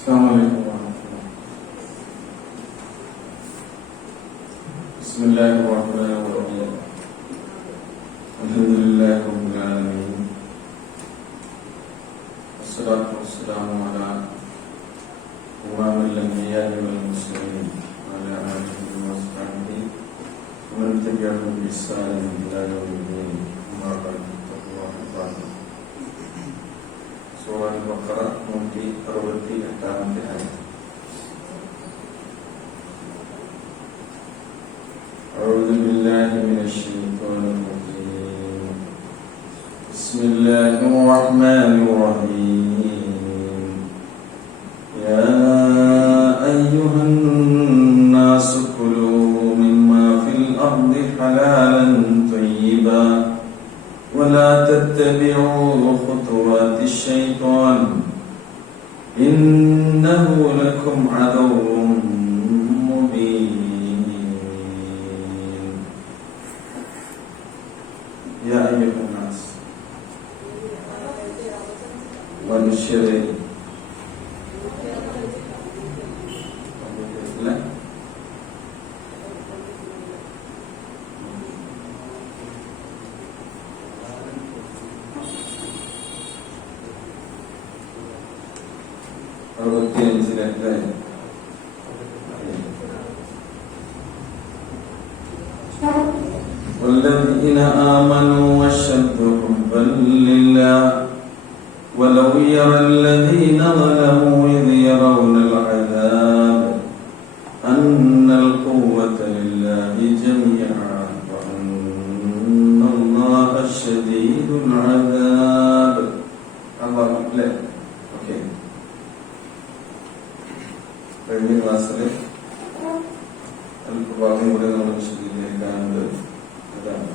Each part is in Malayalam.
السلام عليكم ورحمة الله. بسم الله الرحمن الرحيم. الحمد لله رب العالمين، والصلاة والسلام على إمام الأنبياء والمرسلين وعلى آله وصحبه ومن تبعهم بإحسان إلى يوم الدين. أما بعد فاتقوا الله. സൂറ അൽ-ബഖറ 168-ാമത്തെ ആയത്ത്. أعوذ بالله من الشيطان الرجيم. بسم الله الرحمن الرحيم. يا أيها الناس كلوا مما في الأرض حلالا طيبا ولا تتبعوا خطوات الشيطان إنه لكم عدو مبين. يا أيها الناس മനുഷ്യരെ والذين آمنوا أشد حبا لله ولو يرى الذين ظلموا إذ يرون العذاب أن القوة لله جميعا وأن الله شديد العذاب. الله أكبر. Okay. കഴിഞ്ഞ ക്ലാസ്സിൽ ഭാഗം കൂടെ നമ്മൾ വിശദീകരിക്കാനുണ്ട്. അതാണ്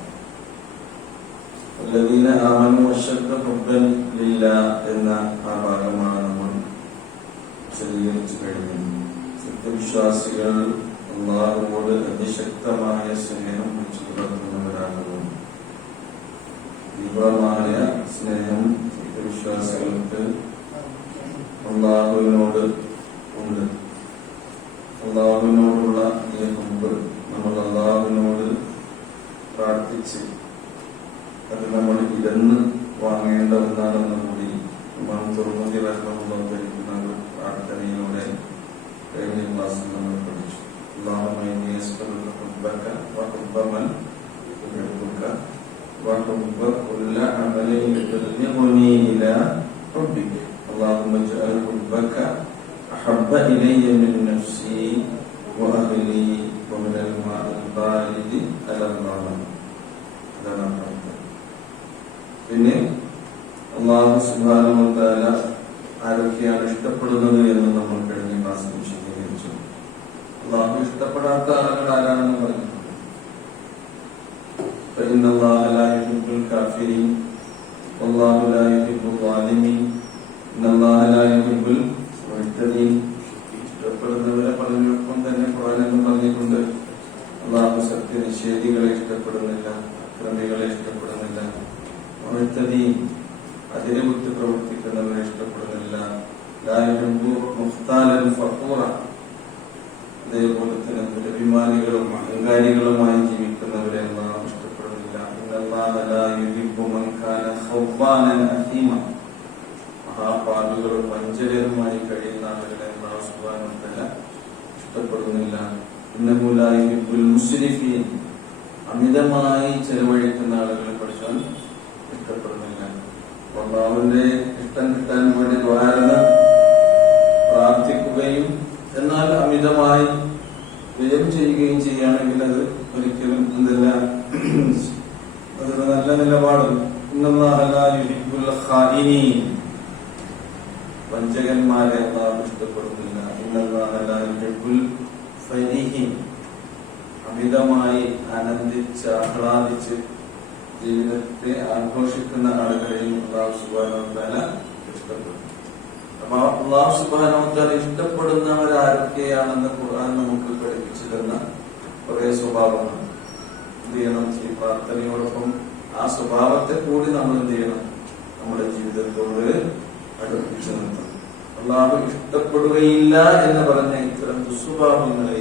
الذين آمنوا أشد حبا لله എന്ന ആ ഭാഗമാണ് നമ്മൾ വിശദീകരിച്ചു കഴിഞ്ഞത്. സത്യവിശ്വാസികൾ അല്ലാഹുവോട് അതിശക്തമായ സ്നേഹം വെച്ചു പുലർത്തുന്നവരാകുന്നു. തീവ്രമായ സ്നേഹം സത്യവിശ്വാസികൾക്ക് അല്ലാഹുവിനോട് ഉണ്ട്. അല്ലാഹുവിനോടുള്ള ഈ ഹബ്ബ് നമ്മൾ അല്ലാഹുവിനോട് പ്രാർത്ഥിച്ച് അത് നമ്മൾ ഇരുന്ന് വാങ്ങേണ്ട ഒന്നാണെന്ന് കൂടി ഇമാം തുർമുദി റഹ്മത്തുള്ളാഹി ധരിക്കുന്ന പ്രാർത്ഥനയിലൂടെ കഴിഞ്ഞ ക്ലാസ്സിൽ നമ്മൾ പഠിച്ചു. അല്ലാഹുമ്മ ഇന്നി അസ്അലുക ഹബ്ബക വഹബ്ബ മൻ യുഹിബ്ബുക വഹബ്ബ കുല്ല അമലിൻ യുബല്ലിഗുനി ഇലാ ഹബ്ബിക. അല്ലാഹുമ്മ ഇജ്അൽ ഹബ്ബക അഹബ്ബ ഇലയ്യ മിൻ നഫ്സി വഅഹ്ലി വമിൻ അൽ-മാഇൽ ബാരിദി അലൽ നാർ. അതാണ്. പിന്നെ അല്ലാഹു സുബ്ഹാനഹു വ തആല ആരൊക്കെയാണ് ഇഷ്ടപ്പെടുന്നത് എന്ന് നമ്മൾ കഴിഞ്ഞ ക്ലാസ്സിൽ വിശദീകരിച്ചു. അല്ലാഹു ഇഷ്ടപ്പെടാത്ത ആളുകൾ ആരാണെന്ന് പറഞ്ഞു. ഫഇന്നല്ലാഹ ലാ യുഹിബ്ബുൽ കാഫിരീൻ വല്ലാഹു ലാ യുഹിബ്ബുൽ ളാലിമീൻ ഇന്നല്ലാഹ ലാ യുഹിബ്ബുൽ മുഅ്തദീൻ. ഇഷ്ടപ്പെടുന്നവരെ പറഞ്ഞപ്പോൾ തന്നെ ഖുർആൻ എന്ന് പറഞ്ഞിട്ടുണ്ട്. അല്ലാഹു സത്യനിഷേധികളെ ഇഷ്ടപ്പെടുന്നില്ല, അക്രമികളെ ഇഷ്ടപ്പെടുന്നില്ല, മുഅ്തദീൻ അതിനെ വിട്ട് പ്രവർത്തിക്കുന്നവരെ ഇഷ്ടപ്പെടുന്നില്ല, ലാ യുഹിബ്ബു മുഖ്താലൻ ഫഖൂറ അതേപോലെ തന്നെ ദുരഭിമാനികളും അഹങ്കാരികളുമായി ജീവിക്കുന്നവരെ അല്ലാഹു ഇഷ്ടപ്പെടുന്നില്ല. ഇന്നല്ലാഹ ലാ യുഹിബ്ബു മൻ കാന ഖവ്വാനൻ അഥീമ മഹാപാപികളും വഞ്ചകരുമായി കഴിയുന്ന ആളുകളെ അല്ലാഹു സുബ്ഹാനഹു വ തആല ഇഷ്ടപ്പെടുന്നില്ല. ഇന്നഹു ലാ യുഹിബ്ബുൽ മുസ്രിഫീൻ അമിതമായി ചെലവഴിക്കുന്ന ആളുകളെ പഠിച്ചാൽ ഇഷ്ടപ്പെടുന്നില്ല. അല്ലാഹുവിന്റെ ഇഷ്ടം കിട്ടാൻ വേണ്ടി പ്രാർത്ഥിക്കുകയും എന്നാൽ അമിതമായി വ്യയം ചെയ്യുകയും ചെയ്യുകയാണെങ്കിൽ അത് ഒരിക്കലും എന്തല്ല അതൊരു നല്ല നിലപാടല്ല. ഇന്നല്ലാഹ ലാ യുഹിബ്ബുൽ ഖായിനീൻ വഞ്ചകന്മാരെ അല്ലാഹു ഇഷ്ടപ്പെടുന്നില്ല. ഇന്നല്ലാഹ ലാ യുഹിബ്ബുൽ ഫരീഹീൻ അമിതമായി ആനന്ദിച്ച് ആഹ്ലാദിച്ച് ജീവിതത്തെ ആഘോഷിക്കുന്ന ആളുകളെയും അല്ലാഹു സുബ്ഹാനഹു വ തആല ഇഷ്ടപ്പെടുന്നു. അപ്പൊ അല്ലാഹു സുബ്ഹാനഹു വ തആല ഇഷ്ടപ്പെടുന്നവരാരൊക്കെയാണെന്ന് ഖുർആൻ നമുക്ക് പഠിപ്പിച്ചു തന്ന കുറെ സ്വഭാവങ്ങൾ എന്ത് ചെയ്യണം? ഈ പ്രാർത്ഥനയോടൊപ്പം ആ സ്വഭാവത്തെ കൂടി നമ്മൾ എന്ത് ചെയ്യണം? നമ്മുടെ ജീവിതത്തോട് അടുപ്പിച്ചു നിർത്തണം. അള്ളാഹു ഇഷ്ടപ്പെടുകയില്ല എന്ന് പറഞ്ഞ ഇത്തരം ദുസ്വഭാവങ്ങളെ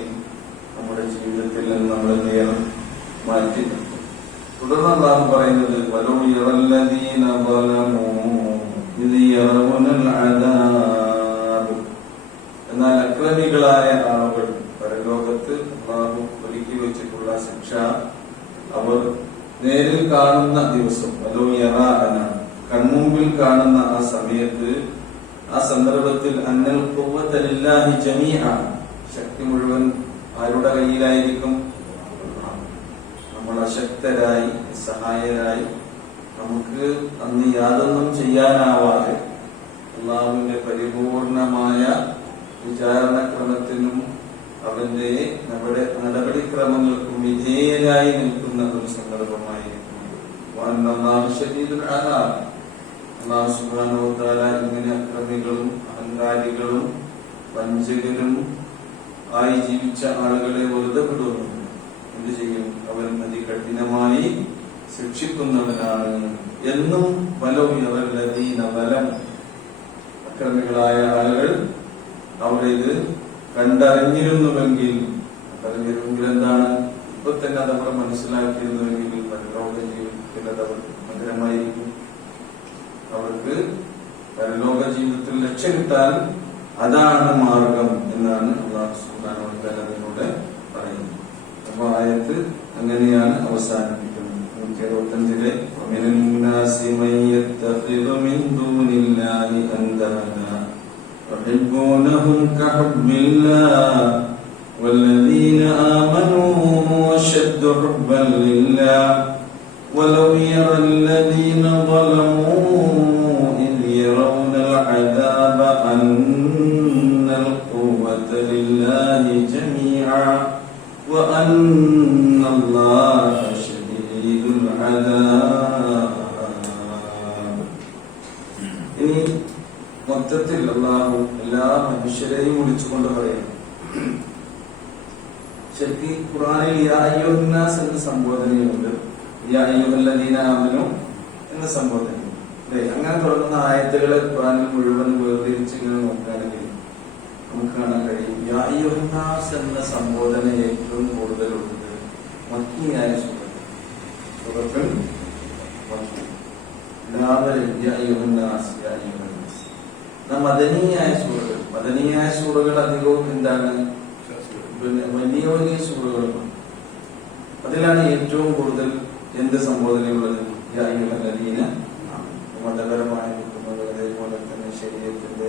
നമ്മുടെ ജീവിതത്തിൽ നിന്ന് നമ്മൾ നേരം മാറ്റി നിർത്തും. തുടർന്ന് അള്ളാഹു പറയുന്നത് വലൗ യറല്ലദീന ളലമൂ ഇദ് യറൗനൽ അദാബ്. എന്നാൽ അക്രമികളായ ആളുകൾ പരലോകത്ത് അള്ളാഹു ഒരുക്കി വെച്ചിട്ടുള്ള ശിക്ഷ അവർ നേരിൽ കാണുന്ന ദിവസം, വലൗ യറാ എന്നാണ്, കൺമുമ്പിൽ കാണുന്ന ആ സമയത്ത്, ആ സന്ദർഭത്തിൽ അന്നൽ ഖുവ്വത ലില്ലാഹി ജമീഅ, ശക്തി മുഴുവൻ ആരുടെ കയ്യിലായിരിക്കും? നമ്മൾ അശക്തരായി സഹായരായി നമുക്ക് അന്ന് യാതൊന്നും ചെയ്യാനാവാതെ അല്ലാഹുവിന്റെ പരിപൂർണമായ വിചാരണക്രമത്തിനും അവന്റെ നടപടിക്രമങ്ങൾക്കും വിധേയരായി നിൽക്കുന്ന ഒരു സന്ദർഭമായിരിക്കും. അല്ലാഹു സുബ്ഹാനഹു വ തആല ഇങ്ങനെ അക്രമികളും അഹങ്കാരികളും വഞ്ചകരും ആയി ജീവിച്ച ആളുകളെ വെറുതെ വിടുന്നു. എന്ത് ചെയ്യും? അവൻ അതികഠിനമായി ശിക്ഷിക്കുന്നവനാണ് എന്നും. വലൗ യറല്ലദീന ളലമൂ, അക്രമികളായ ആളുകൾ അവിടെ ഇത് കണ്ടറിഞ്ഞിരുന്നുവെങ്കിൽ എന്താണ്? ഇപ്പൊ തന്നെ അതവർ മനസ്സിലാക്കിയിരുന്നുവെങ്കിൽ പരലോക ജീവിതത്തിൽ അതവർ മധുരമായിരിക്കും. അവർക്ക് പരലോക ജീവിതത്തിൽ ലക്ഷ്യം കിട്ടാൻ അതാണ് മാർഗം എന്നാണ് അല്ലാഹു സുബ്ഹാനഹു വ തആല അതിലൂടെ പറയുന്നത്. അപ്പൊ ആയത്ത് അങ്ങനെയാണ് അവസാനിപ്പിക്കുന്നത്. 165-ലെ വമിനൻ നാസി മൻ യത്തഖിദു മിൻ ദൂനില്ലാഹി അൻദാദാ യുഹിബ്ബൂനഹും കഹുബ്ബില്ലാഹ് വല്ലദീന ആമനൂ അശദ്ദു ഹുബ്ബൻ ലില്ലാഹ് വലൗ യറല്ലദീന ളലമൂ ഇദ് യറൗനൽ അദാബ അന്നൽ ഖുവ്വത ലില്ലാഹി ജമീഅ വഅന്നല്ലാഹ ശദീദുൽ അദാബ്. ഇനി മൊത്തത്തിൽ അല്ലാഹു എല്ലാ മനുഷ്യരെയും വിളിച്ചുകൊണ്ട് പറയുന്നു. ശരിക്കും ഖുർആനിൽ യാ അയ്യുഹന്നാസ് എന്ന സംബോധനയുണ്ട്, യാ അയ്യുഹല്ലദീന ആമനൂ എന്ന സംബോധനയുണ്ട്. അങ്ങനെ തുടങ്ങുന്ന ആയത്തുകളെ ഖുർആനിൽ മുഴുവൻ വേർതിരിച്ച് ഇങ്ങനെ നോക്കുകയാണെങ്കിൽ നമുക്ക് കാണാൻ കഴിയും. യാ അയ്യുഹന്നാസ് എന്ന സംബോധന ഏറ്റവും കൂടുതലുള്ളത് മക്കിയായ സൂറത്തുൽ മക്കി. എല്ലാവരും യാ അയ്യുഹന്നാസ് യാ അയ്യുഹന്നാസ്. മദനീയായ സൂറകൾ അധികവും എന്താണ്? വലിയ വലിയ സൂറകളുമാണ്. അതിലാണ് ഏറ്റവും കൂടുതൽ എന്ത് സംബോധനയുള്ളത്? മതപരമായ അതേപോലെ തന്നെ ശരീരത്തിന്റെ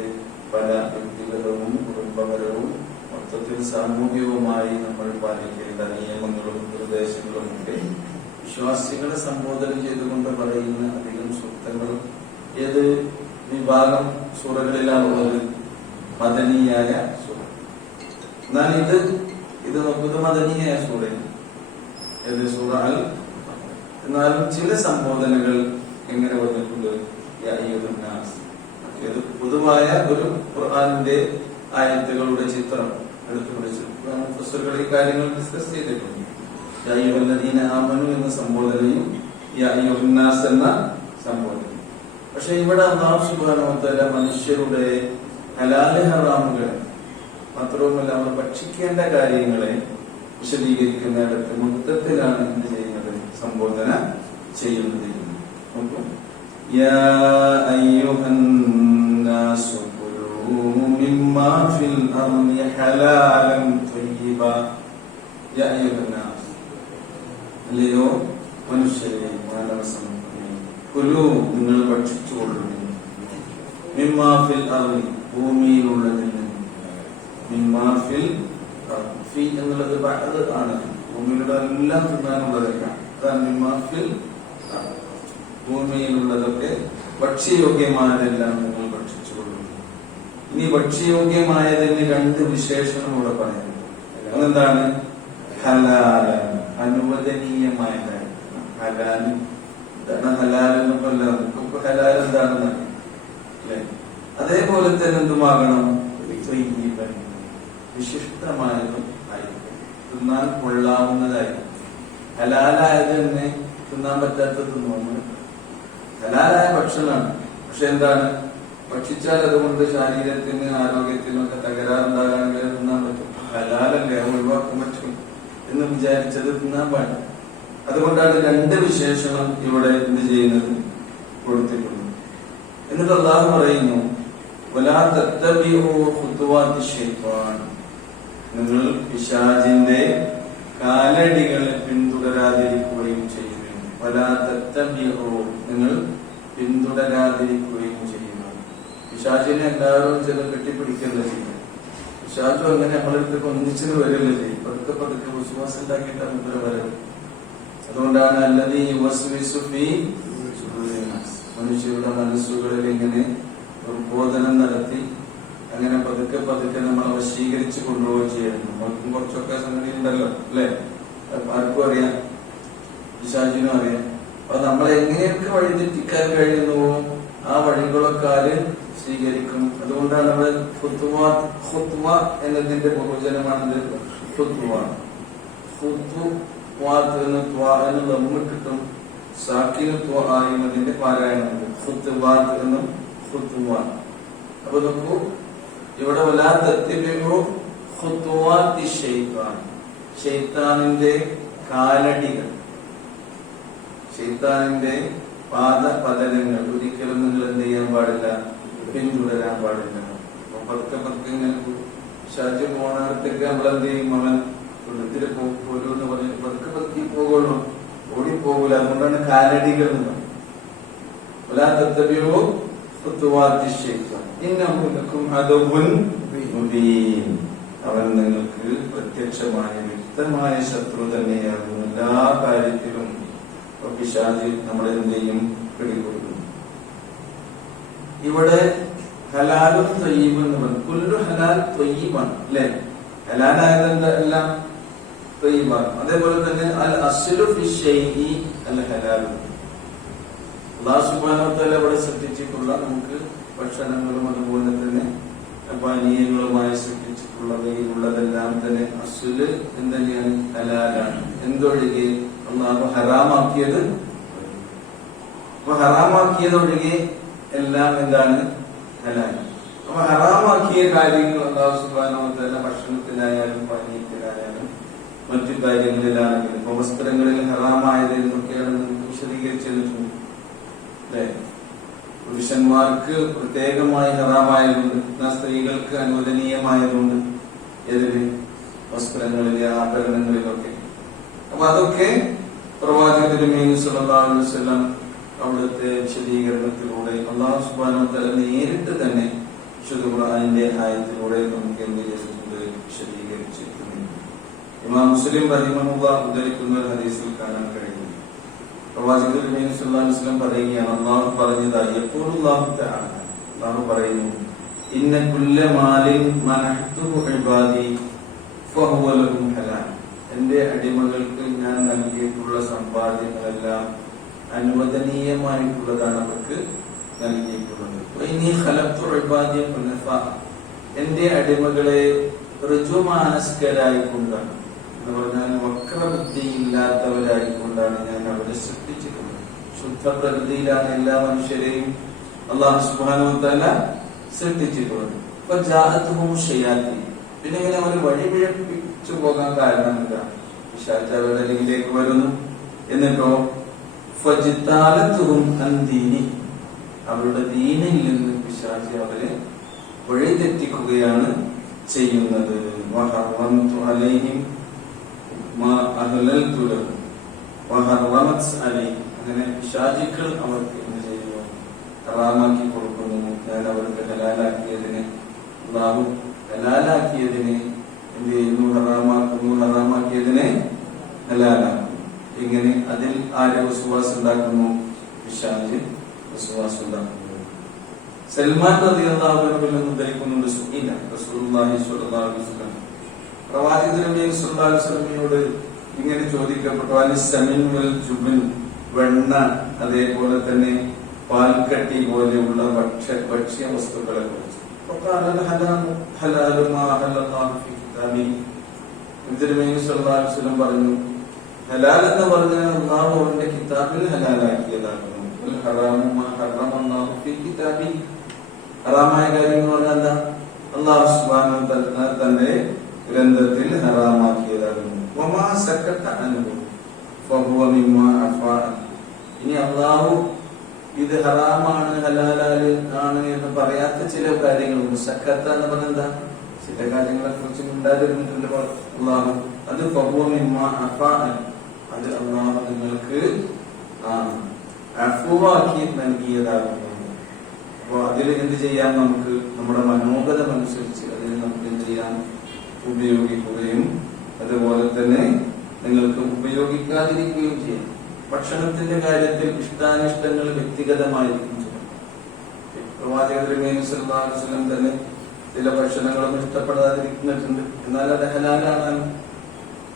പല വ്യക്തിപരവും കുടുംബപരവും മൊത്തത്തിൽ സാമൂഹികവുമായി നമ്മൾ പാലിക്കേണ്ട നിയമങ്ങളും നിർദ്ദേശങ്ങളും ഒക്കെ വിശ്വാസികളെ സംബോധന ചെയ്തുകൊണ്ട് പറയുന്ന അധികം സൂക്തങ്ങളും ഏത് വിഭാഗം സൂറകളിലാണുള്ളത്? മദനീയായ സൂറ. എന്നാൽ ഇത് നോക്കുന്നത് മദനീയായ സൂറയാണ്. ഏത് സൂറ അൽ. എന്നാലും ചില സംബോധനകൾ എങ്ങനെ വന്നിട്ടുണ്ട്? ഇത് പൊതുവായ ഒരു ഖുർആനിന്റെ ആയത്തുകളുടെ ചിത്രം എടുത്തു പിടിച്ച് ഈ കാര്യങ്ങൾ ഡിസ്കസ് ചെയ്തിട്ടുണ്ട്. യാ അയ്യുഹല്ലദീന ആമനൂ എന്ന സംബോധനയും യാ അയ്യുഹന്നാസ് എന്ന സംബോധനയും. പക്ഷെ ഇവിടെ അല്ലാഹു സുബ്ഹാനഹു വ തആല മനുഷ്യരുടെ ഹലാൽ ഹറാമുകളെ മാത്രവുമല്ല അവർ ഭക്ഷിക്കേണ്ട കാര്യങ്ങളെ വിശദീകരിക്കുന്നിടത്ത് മൊത്തത്തിലാണ് എന്ത് ചെയ്യുന്നത്? സംബോധന ചെയ്യുന്നത്. യാ അയ്യുഹന്നാസു കുലൂ മിമ്മാ ഫിൽ അർളി ഹലാലൻ ത്വയ്യിബാ. യാ അയ്യുഹന്നാസ്, അല്ലയോ മനുഷ്യരെ, മാനവ സമൂഹമേ, കുലൂ നിങ്ങൾ ഭക്ഷിച്ചുകൊള്ളുന്നു, മിമ്മാ ഫിൽ അർളി ഭൂമിയിലുള്ളതിൽ നിന്ന്. മിമ്മാ ഫിൽ ഫി എന്നുള്ളത് ബഅദ് ആണ്, ഭൂമിയിലുള്ള എല്ലാം തിന്നാനുള്ളതല്ല. അതാണ് മിമ്മാ ഫിൽ. ഭൂമിയിലുള്ളതൊക്കെ ഭക്ഷ്യയോഗ്യമായതെല്ലാം നിങ്ങൾ ഭക്ഷിച്ചുകൊള്ളുന്നു. ഇനി ഭക്ഷ്യയോഗ്യമായതിന് രണ്ട് വിശേഷണം ഇവിടെ പറയുന്നു. അതെന്താണ്? ഹലാല, അനുവദനീയമായതാണ്. ഹലാൽ ഹലാലെന്നൊക്കെ ഹലാൽ എന്താണെന്ന് അല്ലെ? അതേപോലെ തന്നെ എന്തുമാകണം? വിശിഷ്ടമായതും ആയിരിക്കും, തിന്നാൻ കൊള്ളാവുന്നതായിരിക്കും. ഹലാലായത് തന്നെ തിന്നാൻ പറ്റാത്ത തിന്നുന്നു. ഹലാലായ ഭക്ഷണമാണ്, പക്ഷെ എന്താണ്? ഭക്ഷിച്ചാൽ അതുകൊണ്ട് ശരീരത്തിന് ആരോഗ്യത്തിനൊക്കെ തകരാറുണ്ടാകാമെങ്കിൽ തിന്നാൻ പറ്റും. ഹലാലല്ലേ, ഒഴിവാക്കാൻ പറ്റും എന്ന് വിചാരിച്ചത് തിന്നാൻ പാടില്ല. അതുകൊണ്ടാണ് രണ്ട് വിശേഷണം ഇവിടെ എന്ത് ചെയ്യുന്നത്, കൊടുത്തിട്ടുള്ളത്. എന്നിട്ട് അല്ലാഹു പറയുന്നു, വലാ തത്തബിഉ ഖുതുവാതി ശൈത്വാൻ, നിങ്ങൾ പിശാചിന്റെ കാലടികളെ പിന്തുടരാതിരിക്കുകയും ചെയ്യുന്നു. വലാ തത്തബിഉ, നിങ്ങൾ പിന്തുടരാതിരിക്കുകയും ചെയ്യുന്നു. പിശാചിനെ എല്ലാവരും ചില കെട്ടിപ്പിടിക്കല്ല ചെയ്യും. പിശാചും അങ്ങനെ നമ്മളടുത്തൊക്കെ ഒന്നിച്ചിന് വരില്ല ചെയ്യും. പതുക്കെ പതുക്കെ വിശ്വാസം ഉണ്ടാക്കിയിട്ടാണ് മുദ്ര വരവ്. അതുകൊണ്ടാണ് അല്ലദീ യുവസ്വിസു ഫീ സുദൂരിൻ നാസ്, മനുഷ്യരുടെ മനസ്സുകളിൽ ഇങ്ങനെ ഉത്ബോധനം നടത്തി അങ്ങനെ പതുക്കെ പതുക്കെ നമ്മളെ വശീകരിച്ച് കൊണ്ടുപോവുകയും ചെയ്യുന്നു. നമുക്കും കുറച്ചൊക്കെ സംഗതി ഉണ്ടല്ലോ അല്ലെ, ആർക്കും അറിയാം, പിശാചിനും അറിയാം. അപ്പൊ നമ്മളെ എങ്ങനെയൊക്കെ വഴിതെറ്റിക്കാൻ കഴിയുന്നുവോ ആ വഴികളൊക്കെ സ്വീകരിക്കും. അതുകൊണ്ടാണ് നമ്മൾ ഖുത്വ എന്നതിന്റെ ബഹുജനമാണത് ഖുത്വ. ഖുത്വാത്ത് എന്ന് നമ്മൾ കിട്ടും. സാക്കിന് ആയും അതിന്റെ പാരായണമുണ്ട്. ഖുത്വാത്ത് എന്നും ഖുത്വ. അപ്പൊ നോക്കൂ, ഇവിടെ വലാ തത്തബിഉ ഖുത്വാതി ശൈത്താൻ, ശൈത്താനിന്റെ കാലടികൾ, ശൈത്താനിന്റെ പാദപതനങ്ങൾ ഒരിക്കലും നിങ്ങൾ എന്ത് ചെയ്യാൻ പാടില്ല, പിന്തുടരാൻ പാടില്ല. അപ്പൊ പതുക്കെ പതുക്കെ ഇങ്ങനെ ഷാജി പോണത്തേക്ക് നമ്മളെന്ത് ചെയ്യും, അവൻ വൃത്തിയിൽ പോകൂ എന്ന് പറഞ്ഞിട്ട് പതുക്കെ പതുക്കെ പോകുള്ളൂ, ഓടിപ്പോകൂല. അതുകൊണ്ടാണ് കാലടികൾ എന്ന് പറയുന്നത്. വലാ തത്തബിഉ ഖുതുവാതി ശൈത്താൻ ഇന്നഹു ലക്കും അദുവ്വുൻ മുബീൻ, അവൻ നിങ്ങൾക്ക് പ്രത്യക്ഷമായ വ്യക്തമായ ശത്രു തന്നെയാകുന്നു. എല്ലാ കാര്യത്തിലും പിശാച് നമ്മളെ എന്ത് ചെയ്യും, പിടികൊടുക്കും. ഇവിടെ ഹലാലും ത്വയ്യിബും എന്ന് പറഞ്ഞു. കുല്ലു ഹലാൽ ത്വയ്യിബാണ് അല്ലെ, ഹലാലായത് എല്ലാം ത്വയ്യിബാണ്. അതേപോലെ തന്നെ അൽ അസ്ലു ഫി ശൈഇ അൽ ഹലാലു, അല്ലാഹു സുബ്ഹാനഹു വ തആല ഇവിടെ സൃഷ്ടിച്ചിട്ടുള്ള നമുക്ക് ഭക്ഷണങ്ങളും അതുപോലെ തന്നെ പാനീയങ്ങളുമായി സൃഷ്ടിച്ചിട്ടുള്ളവയിലുള്ളതെല്ലാം തന്നെ അസ്ല് എന്താണ്, ഹലാലാണ്. എന്തൊഴികെ അല്ലാഹു ഹറാമാക്കിയത്, അപ്പൊ ഹറാമാക്കിയതൊഴികെ എല്ലാം എന്താണ്, ഹലാൽ. അപ്പൊ ഹറാമാക്കിയ കാര്യങ്ങൾ അല്ലാഹു സുബ്ഹാനഹു വ തആല ഭക്ഷണത്തിലായാലും പാനീയത്തിലായാലും മറ്റു കാര്യങ്ങളിലാണെങ്കിലും, ഇപ്പൊ വസ്ത്രങ്ങളിൽ ഹറാമായത് എന്തൊക്കെയാണ് നമുക്ക് വിശദീകരിച്ചു തന്നിട്ടുണ്ട് അല്ലെ. പുരുഷന്മാർക്ക് പ്രത്യേകമായി ഹറാമായതുണ്ട്, സ്ത്രീകൾക്ക് അനുവദനീയമായതുണ്ട്. ഏതില്, വസ്ത്രങ്ങളിലെ ആഭരണങ്ങളിലൊക്കെ. അപ്പൊ അതൊക്കെ പ്രവാചകൻ സല്ലല്ലാഹു അലൈഹി വസല്ലം അവിടുത്തെ വിശദീകരണത്തിലൂടെ അല്ലാഹു സുബ്ഹാനഹു വ തആല നേരിട്ട് തന്നെ വിശുദ്ധ ഖുർആനിന്റെ ആയത്തിലൂടെ നമുക്ക് എന്ത് ചെയ്തിട്ടുണ്ട്, വിശദീകരിച്ചിട്ടുണ്ട്. ഇമാം മുസ്ലിം റഹിമഹുല്ലാഹ് ഉദ്ധരിക്കുന്ന ഒരു ഹദീസിൽ കാണാൻ കഴിയും, പ്രവാചകൻ സല്ലല്ലാഹു അലൈഹി വസല്ലം പറയുകയാണ്, അല്ലാഹു പറഞ്ഞതായി യഖൂലുല്ലാഹു തആല, അല്ലാഹു പറയുന്നു, ഇന്ന കുല്ല മാലിൻ മനഹ്തുഹു ഇബാദി ഫഹുവ ലഹും ഹലാൽ, എന്റെ അടിമകൾക്ക് ഞാൻ നൽകിയിട്ടുള്ള സമ്പാദ്യങ്ങളെല്ലാം അനുവദനീയമായിട്ടുള്ളതാണ് അവർക്ക് നൽകിയിട്ടുള്ളത്. ഇനി ഖലഖ്തു ഇബാദി ഹുനഫാ, എന്റെ അടിമകളെ ഋജുമാനസ്കരായിക്കൊണ്ടാണ്, എന്ന് പറഞ്ഞാൽ വക്രബുദ്ധിയില്ലാത്തവരായിക്കൊണ്ടാണ് ഞാൻ അവരെ സൃഷ്ടിച്ചിട്ടുള്ളത്. ശുദ്ധ പ്രകൃതിയിലാണ് എല്ലാ മനുഷ്യരെയും അല്ലാഹു സുബ്ഹാനഹു വ തആല സൃഷ്ടിച്ചിട്ടുള്ളത്. അപ്പൊ ജാഅത്തുഹും ശയാത്തീൻ, പിന്നെ ഇങ്ങനെ അവർ വഴിപിഴപ്പിച്ചു പോകാൻ കാരണം എന്താ, പിശാച് അവരുടെ അരികിലേക്ക് വരുന്നു. എന്നിട്ടോ ഫജിത്താലത്തുഹും അൻ ദീനി, അവരുടെ ദീനിൽ നിന്ന് പിശാച് അവരെ വഴിതെറ്റിക്കുകയാണ് ചെയ്യുന്നത്. വഹറംതു അലൈഹിം മാ അഹ്ലൽതു ലഹും വഹറമത് അലൈഹിം, അങ്ങനെ പിശാചുക്കൾ അവർക്ക് എന്ത് ചെയ്യുന്നു, ഹറാമാക്കി കൊടുക്കുന്നു. ഞാൻ അവർക്ക് ഹലാലാക്കിയതിനെ അല്ലാഹു ഹലാലാക്കിയതിനെ എന്ത് ചെയ്യുന്നു, ഹറാമാക്കുന്നു, ഹറാമാക്കിയതിനെ ഹലാലാക്കുന്നു. ഇങ്ങനെ അതിൽ ആരെ വസ്വാസ് ഉണ്ടാക്കുന്നു, പിശാച് വസ്വാസ് ഉണ്ടാക്കുന്നു. സൽമാൻ റളിയല്ലാഹു അൻഹു ഉദ്ധരിക്കുന്നുണ്ട്, സുഇല റസൂലുള്ളാഹി സ്വല്ലല്ലാഹു അലൈഹി വസല്ലം, പ്രവാചകൻ സല്ലല്ലാഹു അലൈഹി വസല്ലമയോട് ഇങ്ങനെ ചോദിക്കപ്പെട്ടു, അലിസ്സമിൻ വൽ ജുബിൻ, വെണ്ണ അതേപോലെ തന്നെ പാൽക്കട്ടി പോലെയുള്ള ഭക്ഷ്യ വസ്തുക്കളെ കുറിച്ച്. പറഞ്ഞു, ഹലാൽ എന്ന് പറഞ്ഞാൽ അല്ലാഹു അവന്റെ കിതാബിൽ ഹലാലാക്കിയതാകുന്നു. ഹറാമായ കാര്യം എന്ന് പറഞ്ഞാൽ എന്താ? അല്ലാഹു സുബ്ഹാനഹു വ തആല തന്റെ ഗ്രന്ഥത്തിൽ ഹറാമാക്കിയതാകുന്നു. വമാ സക്കത അൻഹു ഫഹുവ മിമ്മാ അഫാ. ഇനി അല്ലാഹു ഇത് ഹറാമാണ് ഹലാലാണ് ആണ് എന്ന് പറയാത്ത ചില കാര്യങ്ങളുണ്ട്. സക്കത്ത എന്ന് പറഞ്ഞാൽ എന്താ? ചില കാര്യങ്ങളെ കുറിച്ച് ഉണ്ടാതിരുന്നിട്ടുണ്ട് അല്ലാഹു. അത് ഫഹുവ മിമ്മാ അഫാ, അത് അല്ലാഹു നിങ്ങൾക്ക് അഫ്വാക്കി നൽകിയതാകുന്നു. അപ്പൊ അതിൽ എന്ത് ചെയ്യാം? നമുക്ക് നമ്മുടെ മനോഗതം അനുസരിച്ച് അതിന് നമുക്ക് എന്ത് ചെയ്യാം? ഉപയോഗിക്കുകയും അതുപോലെ തന്നെ നിങ്ങൾക്ക് ഉപയോഗിക്കാതിരിക്കുകയും ചെയ്യാം. ഭക്ഷണത്തിന്റെ കാര്യത്തിൽ ഇഷ്ടാനിഷ്ടങ്ങൾ വ്യക്തിഗതമായിരിക്കും. പ്രവാചകൻ തിരുമേനി സല്ലല്ലാഹു അലൈഹി വസല്ലം തന്നെ ചില ഭക്ഷണങ്ങളും ഇഷ്ടപ്പെടാതിരിക്കുന്നുണ്ട്. എന്നാൽ അത് ഹലാലാണ്.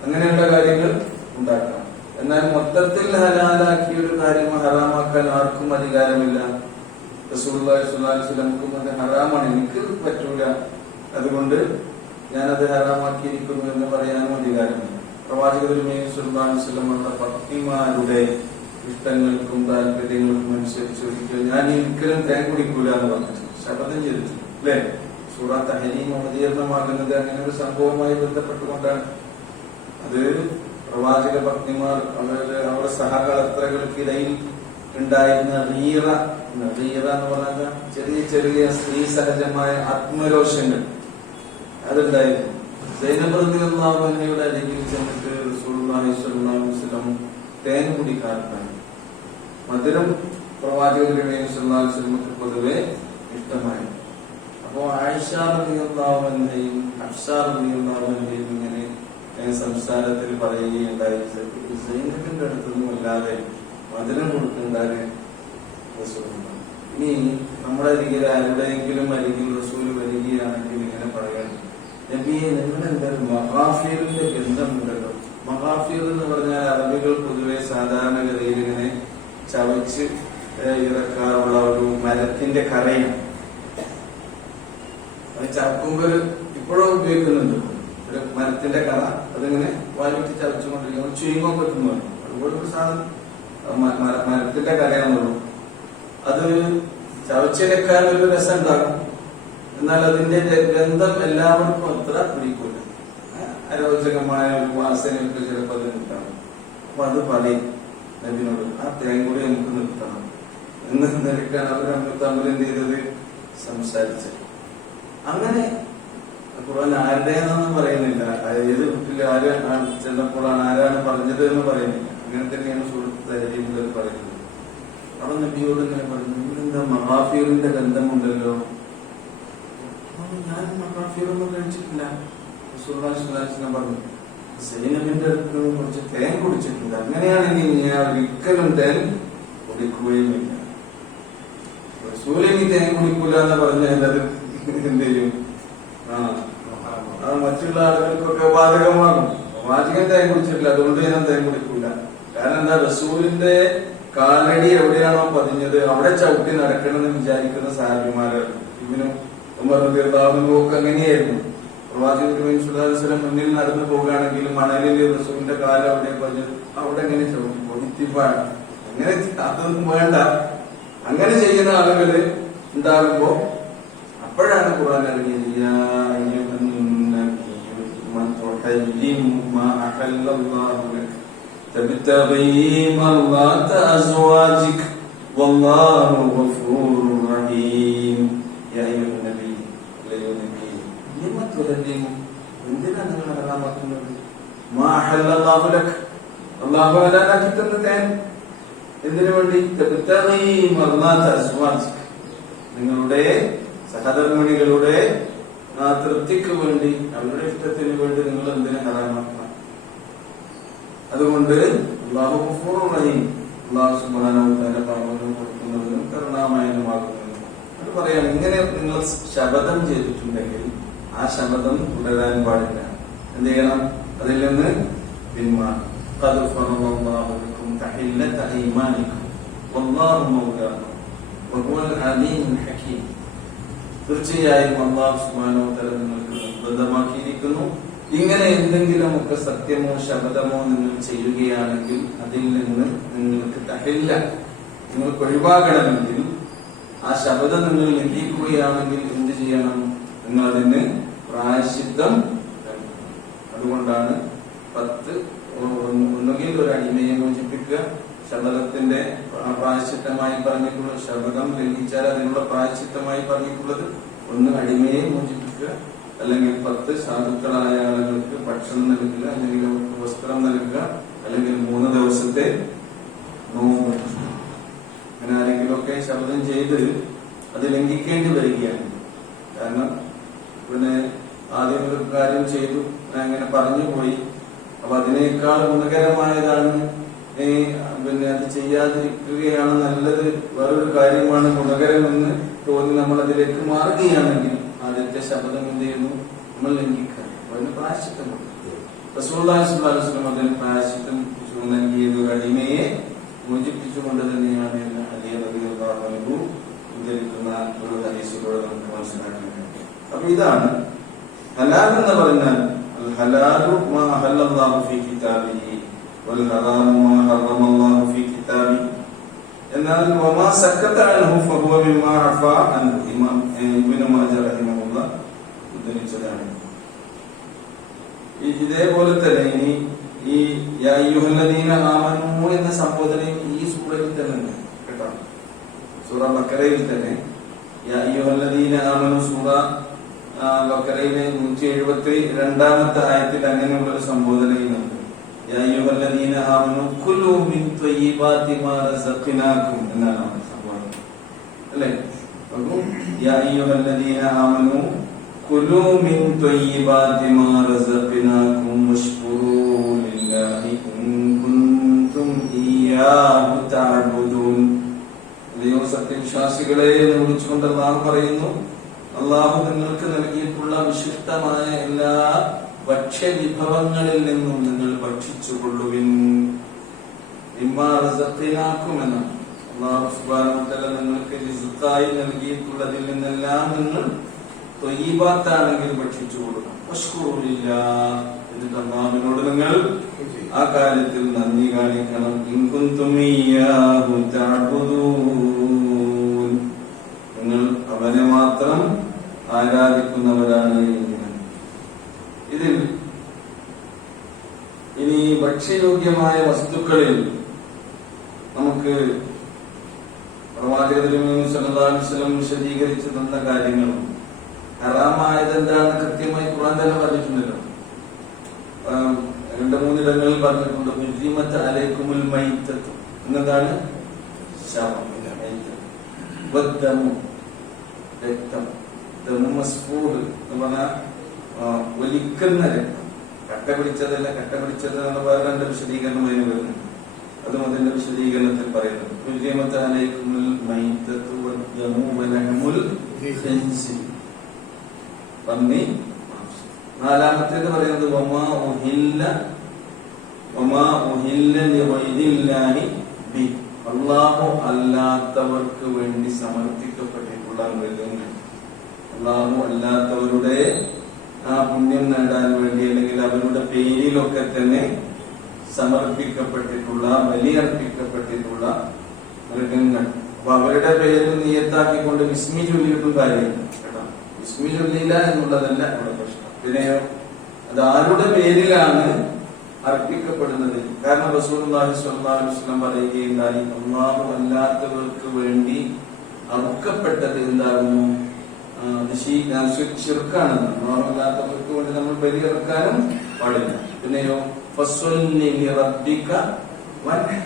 അങ്ങനെയുള്ള കാര്യങ്ങൾ ഉണ്ടാക്കാം. എന്നാൽ മൊത്തത്തിൽ ഹലാലാക്കിയ ഒരു കാര്യം ഹറാമാക്കാൻ ആർക്കും അധികാരമില്ല. റസൂലുള്ളാഹി സ്വല്ലല്ലാഹു അലൈഹി വസല്ലം അത് ഹറാമാണ്, എനിക്ക് പറ്റൂല, അതുകൊണ്ട് ഞാനത് ഹറാമാക്കിയിരിക്കുന്നു എന്ന് പറയാനും അധികാരമില്ല. പ്രവാചകൻ തിരുമേനി സല്ലല്ലാഹു അലൈഹി വസല്ലം പത്നിമാരുടെ ഇഷ്ടങ്ങൾക്കും താല്പര്യങ്ങൾക്കും അനുസരിച്ച് ഒരിക്കലും ഞാൻ ഒരിക്കലും തേൻ കുടിക്കൂല എന്ന് പറഞ്ഞിട്ട് ശപഥം ചെയ്തിട്ടുണ്ട്. അല്ലെ? സൂറ തഹരീം അവതീർണമാകുന്നത് അങ്ങനെ ഒരു സംഭവവുമായി ബന്ധപ്പെട്ടുകൊണ്ടാണ്. അത് പ്രവാചക പത്നിമാർ അവരുടെ സഹകളത്രകൾക്കിടയിൽ ഉണ്ടായിരുന്ന റീറ എന്ന് പറഞ്ഞാൽ ചെറിയ ചെറിയ സ്ത്രീ സഹജമായ ആത്മരോഷങ്ങൾ അതുണ്ടായിരുന്നു. സൈനബ് റളിയല്ലാഹു അൻഹയുടെ അരികിൽ ചെന്നിട്ട് റസൂലുള്ളാഹി സ്വല്ലല്ലാഹു അലൈഹി വസല്ലം തേൻ കുടിക്കാറുണ്ടായി. മധുരം പ്രവാചകൻ സ്വല്ലല്ലാഹു അലൈഹി വസല്ലമക്ക് പൊതുവെ ഇഷ്ടമായി. അപ്പോ ആയിഷ റളിയല്ലാഹു അൻഹയും ഹഫ്സ റളിയല്ലാഹു അൻഹയും ഇങ്ങനെ സംസാരത്തിൽ പറയുകയുണ്ടായി, സൈനബിന്റെ അടുത്തൊന്നും അല്ലാതെ മധുരം കൊടുക്കുന്നുണ്ടാകെ റസൂലുള്ളാഹി. ഇനി നമ്മുടെ അരികിൽ ആരുടെയെങ്കിലും അരികിൽ റസൂൽ വരികയാണെങ്കിൽ ഇങ്ങനെ പറയണം, നബിയെ നിങ്ങളെന്തായാലും മഹാഫീറിന്റെ ഗന്ധമുണ്ടല്ലോ. മഹാഫീർ എന്ന് പറഞ്ഞാൽ അറബികൾ പൊതുവെ സാധാരണഗതിയിൽ ഇങ്ങനെ ചവച്ച് ഇറക്കാറുള്ള ഒരു മരത്തിന്റെ കറയാണ്. അത് ചവക്കുമ്പോൾ ഇപ്പോഴും ഉപയോഗിക്കുന്നുണ്ട്. ഒരു മരത്തിന്റെ കറ അതിങ്ങനെ വാലിട്ട് ചവച്ചുകൊണ്ടിരിക്കും. ചുയിങ്ങൊക്കെ തിന്നു. അതുപോലെ ഒരു സാധനം മരത്തിന്റെ കറയാണെന്നുള്ളൂ. അത് ചവച്ചെടുക്കാൻ ഒരു രസം ഉണ്ടാകും. എന്നാൽ അതിന്റെ ഗന്ധം എല്ലാവർക്കും അത്ര പിടിക്കൂല. അരോചകമായ ഒരു വാസനയൊക്കെ ചിലപ്പോൾ അത് കിട്ടണം. അപ്പൊ അത് പറയും നബിനോട്, ആ തേൻ കൂടി നമുക്ക് നിർത്തണം എന്ന് നിലക്കാണ് അവർ തമ്മിൽ എന്ത് ചെയ്തത്? സംസാരിച്ചത്. അങ്ങനെ ഖുർആൻ ആരുടേതാണെന്ന് പറയുന്നില്ല. ഏത് കുട്ടിയിൽ ആര് ചെന്നപ്പോഴാണ് ആരാണ് പറഞ്ഞത് എന്ന് പറയുന്നില്ല. അങ്ങനെ തന്നെയാണ് സുഹൃത്ത് തഹരീമിൽ പറയുന്നത്. അവൻ നബിയോട് ഇങ്ങനെ പറഞ്ഞു, നിങ്ങളെന്താ മഹാഫീറിന്റെ ഗന്ധമുണ്ടല്ലോ. ഞാൻ മഹാഫീറൊന്നും കഴിച്ചിട്ടില്ല. റസൂലുള്ളാഹി സ്വല്ലല്ലാഹു അലൈഹി വസല്ലം പറഞ്ഞു, സൈനബിന്റെ അടുത്ത് കുറച്ച് തേൻ കുടിച്ചിട്ടുണ്ട്. അങ്ങനെയാണെങ്കിൽ ഞാൻ ഒരിക്കലും തേൻ കുടിക്കുകയുമില്ല. റസൂലിനി തേൻ കുടിക്കൂല എന്ന് പറഞ്ഞാൽ അത് എന്ത് ചെയ്യും? മറ്റുള്ള ആളുകൾക്കൊക്കെ ബാധകമാകും. വാചകൻ തേൻ കുടിച്ചിട്ടില്ല, അതുകൊണ്ട് ഞാൻ തേൻ കുടിക്കൂല. കാരണം എന്താ? റസൂലിന്റെ കാലടി എവിടെയാണോ പതിഞ്ഞത് അവിടെ ചവിട്ടി നടക്കണമെന്ന് വിചാരിക്കുന്ന സാഹിബിമാരാണ്. ഇവനും ഉമർ റളിയല്ലാഹു അൻഹു ഒക്കെ അങ്ങനെയായിരുന്നു. പ്രവാചകൻ സ്വല്ലല്ലാഹു അലൈഹി വസല്ലം മുന്നിൽ നടന്നു പോകുകയാണെങ്കിൽ മണലിൽ റസൂലിന്റെ കാലം അവിടെ പതിഞ്ഞത് അവിടെ എങ്ങനെ ചവിട്ടി പൊടിത്തിപ്പാണ്. അങ്ങനെ അതൊന്നും വേണ്ട. അങ്ങനെ ചെയ്യുന്ന ആളുകള് ഉണ്ടാകുമ്പോ അപ്പോഴാണ് ഖുർആൻ ഇറങ്ങിയത്, യാ അയ്യുഹൻ നബിയ്യു മാ അഹല്ലല്ലാഹു ലക തബ്തഗീ മർളാത അസ്വാജിക വല്ലാഹു ഗഫൂറുർ റഹീം. യാ അയ്യുഹൻ നബി, അല്ലയോ നബി, ലിമ തുഹല്ലിമു, എന്തിനാണ് നിങ്ങൾ ഹറാമാക്കുന്നത്? മാ അഹല്ലല്ലാഹു ലക, അല്ലാഹു ഹലാലാക്കി തന്ന തേൻ എന്തിനു വേണ്ടി? തബ്തഗീ മർളാത അസ്വാജിക, നിങ്ങളുടെ സഹധർമ്മിണികളുടെ തൃപ്തിക്ക് വേണ്ടി, അവരുടെ ഇഷ്ടത്തിന് വേണ്ടി നിങ്ങൾ എന്തിനു ഹറാമാക്കണം? അതുകൊണ്ട് അല്ലാഹു ഗഫൂറുർ റഹീം, അല്ലാഹു സുബ്ഹാനഹു വ തആല പാപങ്ങൾ കൊടുക്കുന്നതിനും കരുണാമയനുമാകുന്നു. അത് പറയാണ്, ഇങ്ങനെ നിങ്ങൾ ശപഥം ചെയ്തിട്ടുണ്ടെങ്കിൽ ആ ശപഥം തുടരാൻ പാടില്ല. എന്ത് ചെയ്യണം? അതിൽ നിന്ന് പിന്മാറണം. ഖദ് ഫറളല്ലാഹു ലക്കും തഹില്ലത ഈമാനിക്കും വല്ലാഹു മൗലാക്കും വഹുവൽ അലീമുൽ ഹകീം. തീർച്ചയായും അല്ലാഹു സുബ്ഹാനഹു വ തആല നിങ്ങൾക്ക് നിർബന്ധമാക്കിയിരിക്കുന്നു. ഇങ്ങനെ എന്തെങ്കിലുമൊക്കെ സത്യമോ ശപഥമോ നിങ്ങൾ ചെയ്യുകയാണെങ്കിൽ അതിൽ നിന്ന് നിങ്ങൾക്ക് തഹില്ല, നിങ്ങൾക്ക് ഒഴിവാകണമെങ്കിൽ ആ ശബ്ദം നിങ്ങൾ ലംഘിക്കുകയാണെങ്കിൽ എന്ത് ചെയ്യണം? നിങ്ങൾ അതിന് പ്രായശ്ചിത്തം നൽകണം. അതുകൊണ്ടാണ് 10 ഒന്നുകിൽ ഒരു അടിമയെ മോചിപ്പിക്കുക, ശബദത്തിന്റെ പ്രായശ്ചിത്തമായി പറഞ്ഞിട്ടുള്ള ശബദം ലംഘിച്ചാൽ അതിനുള്ള പ്രായശ്ചിത്തമായി പറഞ്ഞിട്ടുള്ളത് ഒന്ന് അടിമയെ മോചിപ്പിക്കുക, അല്ലെങ്കിൽ 10 സാധുക്കളായ ആളുകൾക്ക് ഭക്ഷണം നൽകുക, അല്ലെങ്കിൽ അവർക്ക് വസ്ത്രം നൽകുക, അല്ലെങ്കിൽ 3 ദിവസത്തെ നോമ്പ്. അങ്ങനെ ആരെങ്കിലുമൊക്കെ ശബ്ദം ചെയ്ത് അത് ലംഘിക്കേണ്ടി വരികയാണ്. കാരണം പിന്നെ ആദ്യം ഒരു കാര്യം ചെയ്തു, അങ്ങനെ പറഞ്ഞു പോയി, അപ്പൊ അതിനേക്കാൾ ഗുണകരമായതാണ് പിന്നെ അത് ചെയ്യാതിരിക്കുകയാണ് നല്ലത്, വേറൊരു കാര്യമാണ് ഗുണകരമെന്ന് തോന്നി നമ്മൾ അതിലേക്ക് മാറുകയാണെങ്കിൽ ആദ്യത്തെ ശബ്ദം എന്ത് ചെയ്യുന്നു? നമ്മൾ ലംഘിക്കുക. അതിന് പ്രായശ്ചിത്തമുണ്ട്. റസൂലുള്ളാഹി സ്വല്ലല്ലാഹു അലൈഹി വസല്ലം അതിന് പ്രായശ്ചിത്തം നൽകിയത് ഒരു അടിമയെ മോചിപ്പിച്ചുകൊണ്ട് തന്നെയാണ് എന്ന് അലി റളിയല്ലാഹു അൻഹു ഉദ്ധരിക്കുന്ന ഒരു ഹദീസിലൂടെ നമുക്ക് മനസ്സിലാക്കാൻ കഴിയും. അപ്പൊ ഇതാണ് ഹലാൽ എന്ന് പറഞ്ഞാൽ അൽ ഹലാലു മാ അഹല്ലല്ലാഹു ഫീ കിതാബിഹി വൽ ഹറാമു മാ ഹറമല്ലാഹു ഫീ കിതാബിഹി. എന്നാൽ വമാ സക്കത അൻഹു ഫഹുവ മിമ്മാ അഫാ അൻഹു. ഇമാം ഇബ്നു മാജ റഹിമഹുല്ലാഹ് ഉദ്ധരിച്ചതാണ്. ഇതേപോലെ തന്നെ ഇനി ഈ യാ അയ്യുഹല്ലദീന ആമനൂ എന്ന സംബോധനയും ഈ സൂറയിൽ തന്നെ ഉണ്ട് കേട്ടോ. സൂറ ബഖറയിൽ തന്നെ യാ അയ്യുഹല്ലദീന ആമനൂ സൂറ ബഖറയിലെ 172-ാമത്തെ ആയത്തിൽ അങ്ങനെയുള്ള ഒരു സംബോധനയുണ്ട്. യാ അയ്യുഹല്ലദീന ആമനൂ കുലൂ മിൻ ത്വയ്യിബാതി മാ റസഖ്നാകും എന്നാണ് സംബോധന അല്ലേ. അപ്പോൾ യാ അയ്യുഹല്ലദീന ആമനൂ കുലൂ മിൻ ത്വയ്യിബാതി മാ റസഖ്നാകും വഷ്കുറൂ ലില്ലാഹി ഇൻ കുൻതും ഇയ്യാഹു തഅബുദൂൻ. ദൈവ സത്യവിശ്വാസികളെ എന്ന് വിളിച്ചുകൊണ്ട് അല്ലാഹു പറയുന്നു, അല്ലാഹു നിങ്ങൾക്ക് നൽകിയിട്ടുള്ള വിശിഷ്ടമായ എല്ലാ ഭക്ഷ്യവിഭവങ്ങളിൽ നിന്നും നിങ്ങൾ ഭക്ഷിച്ചുകൊള്ളുവിൻ. ഇമ്മാ റസഖ്നാകും എന്നാണ്. അല്ലാഹു സുബ്ഹാനഹു വ തആല നിങ്ങൾക്ക് റിസ്ഖായി നൽകിയിട്ടുള്ളതിൽ നിന്നെല്ലാം നിങ്ങൾ ത്വയ്യിബാത്താണെങ്കിൽ ഭക്ഷിച്ചുകൊള്ളുക. വഷ്കുറൂ ലില്ലാഹ്, എന്നിട്ട് അല്ലാഹുവിനോട് നിങ്ങൾ ആ കാര്യത്തിൽ നന്ദി കാണിക്കണം. ഇൻ കുൻതും ഇയ്യാഹു തഅബുദൂൻ, നിങ്ങൾ അവനെ മാത്രം ആരാധിക്കുന്നവരാണ്. ഇതിൽ ഇനി ഭക്ഷ്യയോഗ്യമായ വസ്തുക്കളിൽ നമുക്ക് പ്രവാചകൻ സല്ലല്ലാഹു അലൈഹി വസല്ലം വിശദീകരിച്ചു തന്ന കാര്യങ്ങളും ഹറാമായത് എന്താണെന്ന് കൃത്യമായി ഖുർആൻ തന്നെ പറഞ്ഞിട്ടുണ്ടല്ലോ. 2-3 ഇടങ്ങളിൽ പറഞ്ഞിട്ടുണ്ട്. ഹുരിമത്ത് അലൈക്കുമുൽ മൈത്തത്ത് എന്നതാണ് ശാപം. രക്തം, ദമു മസ്ഫൂഹ് എന്ന് പറഞ്ഞാൽ ഒലിക്കുന്ന രക്തം. കട്ട പിടിച്ചതല്ല, കട്ട പിടിച്ചത് എന്ന് വേറെ 2 വിശദീകരണം അതിന് വരുന്നുണ്ട്. അതും അതിന്റെ വിശദീകരണത്തിൽ പറയുന്നത് ഹുരിമത്ത് അലൈക്കുമുൽ മൈത്തത്ത് വദ്ദമു വലഹമുൽ ഖിൻസിർ, പന്നി. 4-ാമത്തേത് പറയുന്നത് വമാ ഉഹില്ല ലിഗൈരില്ലാഹി ബി, അല്ലാഹു അല്ലാത്തവർക്ക് വേണ്ടി സമർപ്പിക്കപ്പെട്ടിട്ടുള്ള മൃഗങ്ങൾ. അല്ലാഹു അല്ലാത്തവരുടെ ആ പുണ്യം നേടാൻ വേണ്ടി അല്ലെങ്കിൽ അവരുടെ പേരിലൊക്കെ തന്നെ സമർപ്പിക്കപ്പെട്ടിട്ടുള്ള ബലിയർപ്പിക്കപ്പെട്ടിട്ടുള്ള മൃഗങ്ങൾ. അപ്പൊ അവരുടെ പേരിൽ നിയത്താക്കിക്കൊണ്ട് വിസ്മി ചൊല്ലിയിട്ടും കാര്യമില്ല കേട്ടോ. വിസ്മി ചൊല്ലില്ല എന്നുള്ളതല്ല അവിടെ പ്രശ്നം. പിന്നെയോ അത് ആരുടെ പേരിലാണ് അർപ്പിക്കപ്പെടുന്നത്? കാരണം റസൂലുള്ളാഹി സ്വല്ലല്ലാഹു അലൈഹി വസല്ലം പറയുകയുണ്ടായി, അല്ലാഹു അല്ലാത്തവർക്ക് വേണ്ടി അറുക്കപ്പെട്ടത് എന്താകുന്നു? ശിർക്കാണെന്ന്. അല്ലാഹു അല്ലാത്തവർക്ക് വേണ്ടി നമ്മൾ ബലി അറുക്കാനും പാടില്ല. പിന്നെയോ ഫസ്വല്ലി ലിറബ്ബിക വൻഹർ,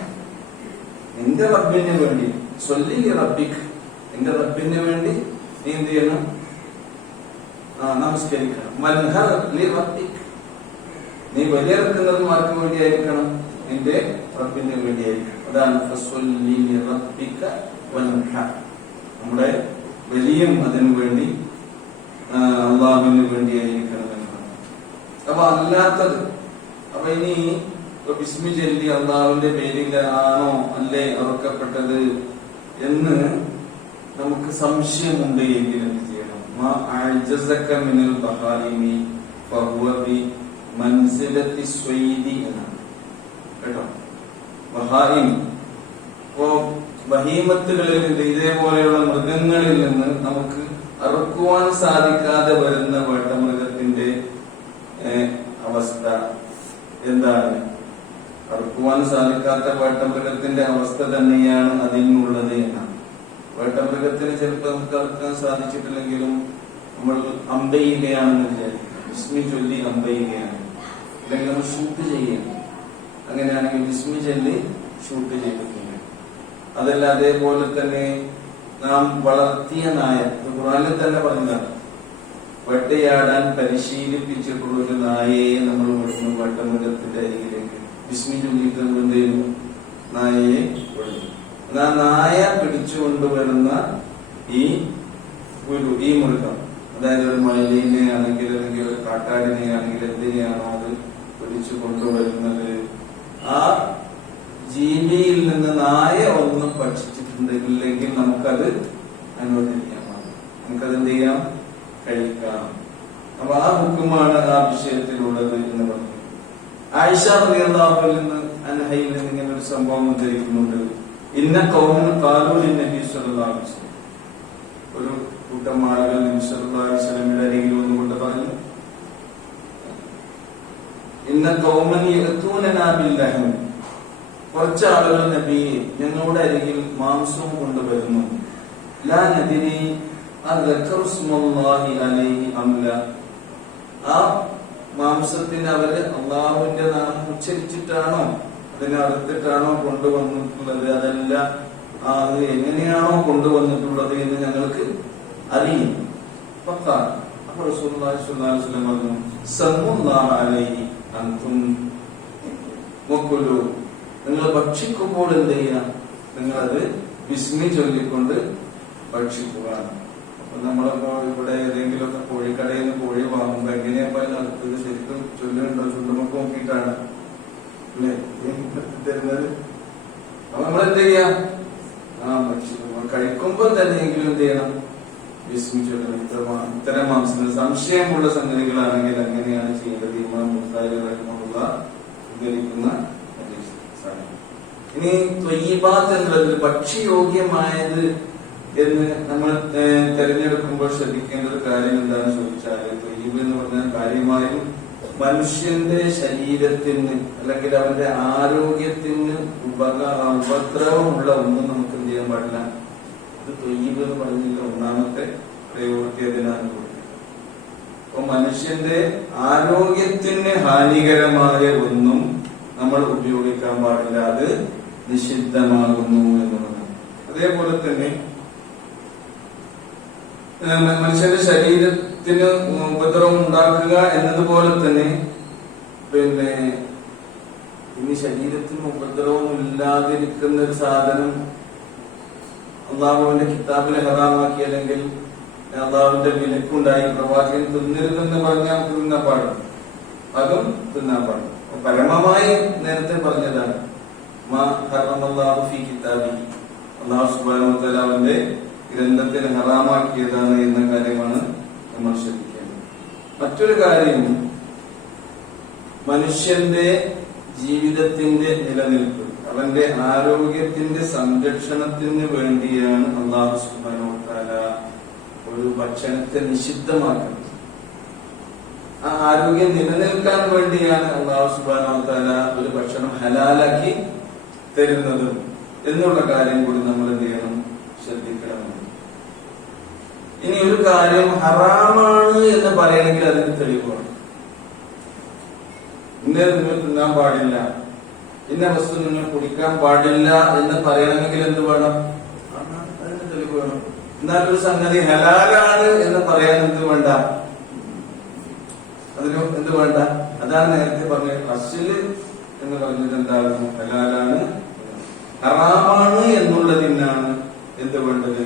നിന്റെ റബ്ബിന് വേണ്ടി. സ്വല്ലി ലിറബ്ബിക, നിന്റെ റബ്ബിന് വേണ്ടി നീ എന്ത് ചെയ്യണം? നമസ്കരിക്കണം. വൻഹർ ലിറബ്ബിക, നീ ബലിയിറക്കുന്നതും ആർക്ക് വേണ്ടിയായിരിക്കണം? നിന്റെ റബ്ബിന് വേണ്ടിയായിരിക്കണം. അതാണ് ഫസ്വല്ലി ലിറബ്ബിക വൻഹർ. നമ്മുടെ ബലിയും അതിനു വേണ്ടി അല്ലാഹുവിന് വേണ്ടിയായിരിക്കണം എന്നാണ്. അപ്പൊ അല്ലാത്തത്, അപ്പൊ ഇനി ബിസ്മി ചൊല്ലി അല്ലാഹുവിന്റെ പേരിൽ ആണോ അല്ലേ അറുക്കപ്പെട്ടത് എന്ന് നമുക്ക് സംശയമുണ്ട് എങ്കിൽ എന്ത് ചെയ്യണം? മാ അഅ്ജസക മിനൽ ബഹായിമി ഫഹുവ ബി മൻസിലത്തി സ്വൈദി എന്നാണ് കേട്ടോ. ബഹായിം അപ്പോ ബഹീമത്തുകളിൽ നിന്ന്, ഇതേപോലെയുള്ള മൃഗങ്ങളിൽ നിന്ന് നമുക്ക് അറുക്കുവാൻ സാധിക്കാതെ വരുന്ന വേട്ടമൃഗത്തിന്റെ അവസ്ഥ എന്താണ്? അറുക്കുവാൻ സാധിക്കാത്ത വേട്ടമൃഗത്തിന്റെ അവസ്ഥ തന്നെയാണ് അതിനുള്ളത് എന്നാണ്. വേട്ടമൃഗത്തിന് ചിലപ്പോൾ നമുക്ക് അറുക്കാൻ സാധിച്ചിട്ടില്ലെങ്കിലും നമ്മൾ അമ്പെയ്യുകയാണെന്ന് വിചാരിക്കും, വിസ്മി ചൊല്ലി അമ്പെയ്യുകയാണ്, അല്ലെങ്കിൽ നമ്മൾ ഷൂട്ട് ചെയ്യണം. അങ്ങനെയാണെങ്കിൽ വിസ്മി ചൊല്ലി ഷൂട്ട് ചെയ്തിട്ടുണ്ട്. അതല്ല, അതേപോലെ തന്നെ നാം വളർത്തിയ നായ, ഖുർആനിൽ തന്നെ പറഞ്ഞതാണ്, വേട്ടയാടാൻ പരിശീലിപ്പിച്ചിട്ടുള്ള ഒരു നായയെ നമ്മൾ വിടുന്നു വേട്ടമൃഗത്തിന്റെ അരികിലേക്ക്. വിസ്മി ചൊല്ലിയിട്ട് എന്ത് ചെയ്യുന്നു? നായയെ വിടുന്നു. ആ നായ പിടിച്ചു കൊണ്ടുവരുന്ന ഈ മൃഗം, അതായത് ഒരു മയിലിനെ ആണെങ്കിൽ അല്ലെങ്കിൽ ഒരു കാട്ടാടിനെ ആണെങ്കിൽ എന്തിനെയാണോ അത് പിടിച്ചു കൊണ്ടുവരുന്നത്, ആ ജീവിയിൽ നിന്ന് നായ ഒന്നും ഭക്ഷിച്ചിട്ടുണ്ടെങ്കിൽ നമുക്കത് അനുവദിക്കാൻ പാടില്ല, നമുക്കത് എന്ത് ചെയ്യാം? കഴിക്കാം. അപ്പൊ ആ ഹുക്കുമാണ് ആ വിഷയത്തിലുള്ളത് എന്ന് പറഞ്ഞു. ആയിഷ റളിയല്ലാഹു അൻഹയിൽ നിന്ന് ഇങ്ങനെ ഒരു സംഭവം ഉദ്ധരിക്കുന്നുണ്ട്. ഇന്ന ഖൗമൻ ഖാലൂ ലിന്നബി സ്വല്ലല്ലാഹു അലൈഹി വസല്ലം, ഒരു കൂട്ടം ആളുകൾ നബി സല്ലല്ലാഹു അലൈഹി വസല്ലമയുടെ അരികിൽ വന്നുകൊണ്ട് പറഞ്ഞു, ഇന്ന ഖൗമൻ യഅതൂനനാ ബില്ലഹം, കുറച്ച് ആളുകൾ നബിയെ ഞങ്ങളുടെ അരികിൽ മാംസവും കൊണ്ടുവരുന്നു. ലാ നദിരി അദ്കറുസ്മുല്ലാഹി അലൈഹി അംല, ആ മാംസത്തിന് അവര് അള്ളാഹുവിന്റെ നാമം ഉച്ചരിച്ചിട്ടാണോ അതിനെ അറുത്തിട്ടാണോ കൊണ്ടുവന്നിട്ടുള്ളത്, അതല്ല അത് എങ്ങനെയാണോ കൊണ്ടുവന്നിട്ടുള്ളത് എന്ന് ഞങ്ങൾക്ക് അറിയും. അപ്പൊ റസൂലുള്ളാഹി സ്വല്ലല്ലാഹു അലൈഹി വസല്ലം പറഞ്ഞു, സല്ലല്ലാഹു അലൈഹി അൻതും വകുലു, നിങ്ങൾ ഭക്ഷിക്കുമ്പോൾ എന്ത് ചെയ്യാം? നിങ്ങളത് ബിസ്മി ചൊല്ലിക്കൊണ്ട് ഭക്ഷിക്കുക. അപ്പൊ നമ്മളിപ്പോ ഇവിടെ ഏതെങ്കിലുമൊക്കെ കോഴിക്കടയിൽ നിന്ന് കോഴി വാങ്ങുമ്പോ എങ്ങനെയാ നടത്തുന്നത്? ശരിക്കും ചൊല്ലുന്നുണ്ടോ? ചുണ്ടുമൊക്കെ നോക്കിയിട്ടാണ് അല്ലെ തരുന്നത്. അപ്പൊ നമ്മളെന്ത് ചെയ്യാം? കഴിക്കുമ്പോൾ തന്നെയെങ്കിലും എന്ത് ചെയ്യണം? ബിസ്മി ചൊല്ലണം. ഇത്തരം മാംസങ്ങൾ സംശയമുള്ള സംഗതികളാണെങ്കിൽ അങ്ങനെയാണ് ചെയ്യേണ്ടത്. ഇമാം ബുഖാരി റഹിമഹുല്ലാഹ് ഉദ്ധരിക്കുന്ന. ഇനി ത്വയ്യിബാത്ത് എന്നുള്ളത് ഭക്ഷ്യയോഗ്യമായത് എന്ന് നമ്മൾ തെരഞ്ഞെടുക്കുമ്പോൾ ശ്രദ്ധിക്കേണ്ട ഒരു കാര്യം എന്താണെന്ന് ചോദിച്ചാൽ, ത്വയ്യിബ് എന്ന് പറഞ്ഞാൽ കാര്യമായും മനുഷ്യന്റെ ശരീരത്തിന് അല്ലെങ്കിൽ അവന്റെ ആരോഗ്യത്തിന് ഉപദ്രവമുള്ള ഒന്നും നമുക്ക് എന്ത് ചെയ്യാൻ പാടില്ല. ഇത് ത്വയ്യിബ് എന്ന് പറഞ്ഞില്ല, ഒന്നാമത്തെ പ്രയോറിറ്റി അതിനാണ് കൊടുക്കുന്നത്. അപ്പൊ മനുഷ്യന്റെ ആരോഗ്യത്തിന് ഹാനികരമായ ഒന്നും നമ്മൾ ഉപയോഗിക്കാൻ പാടില്ല, അത് നിഷിദ്ധമാകുന്നു എന്നുള്ളതാണ്. അതേപോലെ തന്നെ മനുഷ്യന്റെ ശരീരത്തിന് ഉപദ്രവം ഉണ്ടാക്കുക എന്നതുപോലെ തന്നെ പിന്നെ ഇനി ശരീരത്തിന് ഉപദ്രവം ഇല്ലാതിരിക്കുന്ന ഒരു സാധനം അള്ളാഹുവിന്റെ കിതാബിൽ ഹറാമാക്കി അല്ലെങ്കിൽ അള്ളാഹുവിന്റെ വിലക്കുണ്ടായി പ്രവാചകൻ തിന്നരുതെന്ന് പറഞ്ഞാൽ തിന്നാൻ പാടും, അതും തിന്നാൻ പാടും. പരമമായി നേരത്തെ പറഞ്ഞതാണ് അല്ലാഹു സുബ്ഹാനഹു വ തആല അവന്റെ ഗ്രന്ഥത്തിൽ ഹറാമാക്കിയതാണ് എന്ന കാര്യമാണ് നമ്മൾ ശ്രദ്ധിക്കേണ്ടത്. മറ്റൊരു കാര്യം, മനുഷ്യന്റെ ജീവിതത്തിന്റെ നിലനിൽപ്പ്, അവന്റെ ആരോഗ്യത്തിന്റെ സംരക്ഷണത്തിന് വേണ്ടിയാണ് അല്ലാഹു സുബ്ഹാനഹു വ തആല ഒരു ഭക്ഷണത്തെ നിഷിദ്ധമാക്കുന്നത്. ആ ആരോഗ്യം നിലനിൽക്കാൻ വേണ്ടിയാണ് അല്ലാഹു സുബ്ഹാനഹു വ തആല ഒരു ഭക്ഷണം ഹലാലാക്കി തരുന്നതും എന്നുള്ള കാര്യം കൂടി നമ്മൾ എന്ത് ചെയ്യണം? ശ്രദ്ധിക്കണം. ഇനി ഒരു കാര്യം ഹറാമാണ് എന്ന് പറയണമെങ്കിൽ അതിന് തെളിവാണ്. ഇന്നത് നിങ്ങൾ തിന്നാൻ പാടില്ല, ഇന്ന വസ്തു നിങ്ങൾ കുടിക്കാൻ പാടില്ല എന്ന് പറയണമെങ്കിൽ എന്ത് വേണം? അതിന് തെളിവ് വേണം. എന്നാൽ ഒരു സംഗതി ഹലാലാണ് എന്ന് പറയാൻ എന്ത് വേണ്ട? അതിന് എന്ത് വേണ്ട? അതാണ് നേരത്തെ പറഞ്ഞത്. അസ്ല് എന്ന് പറഞ്ഞത് എന്താകുന്നു? ഹലാലാണ്. ഹറാമാണ് എന്നുള്ളതിനാണ് എന്ത് വേണ്ടത്?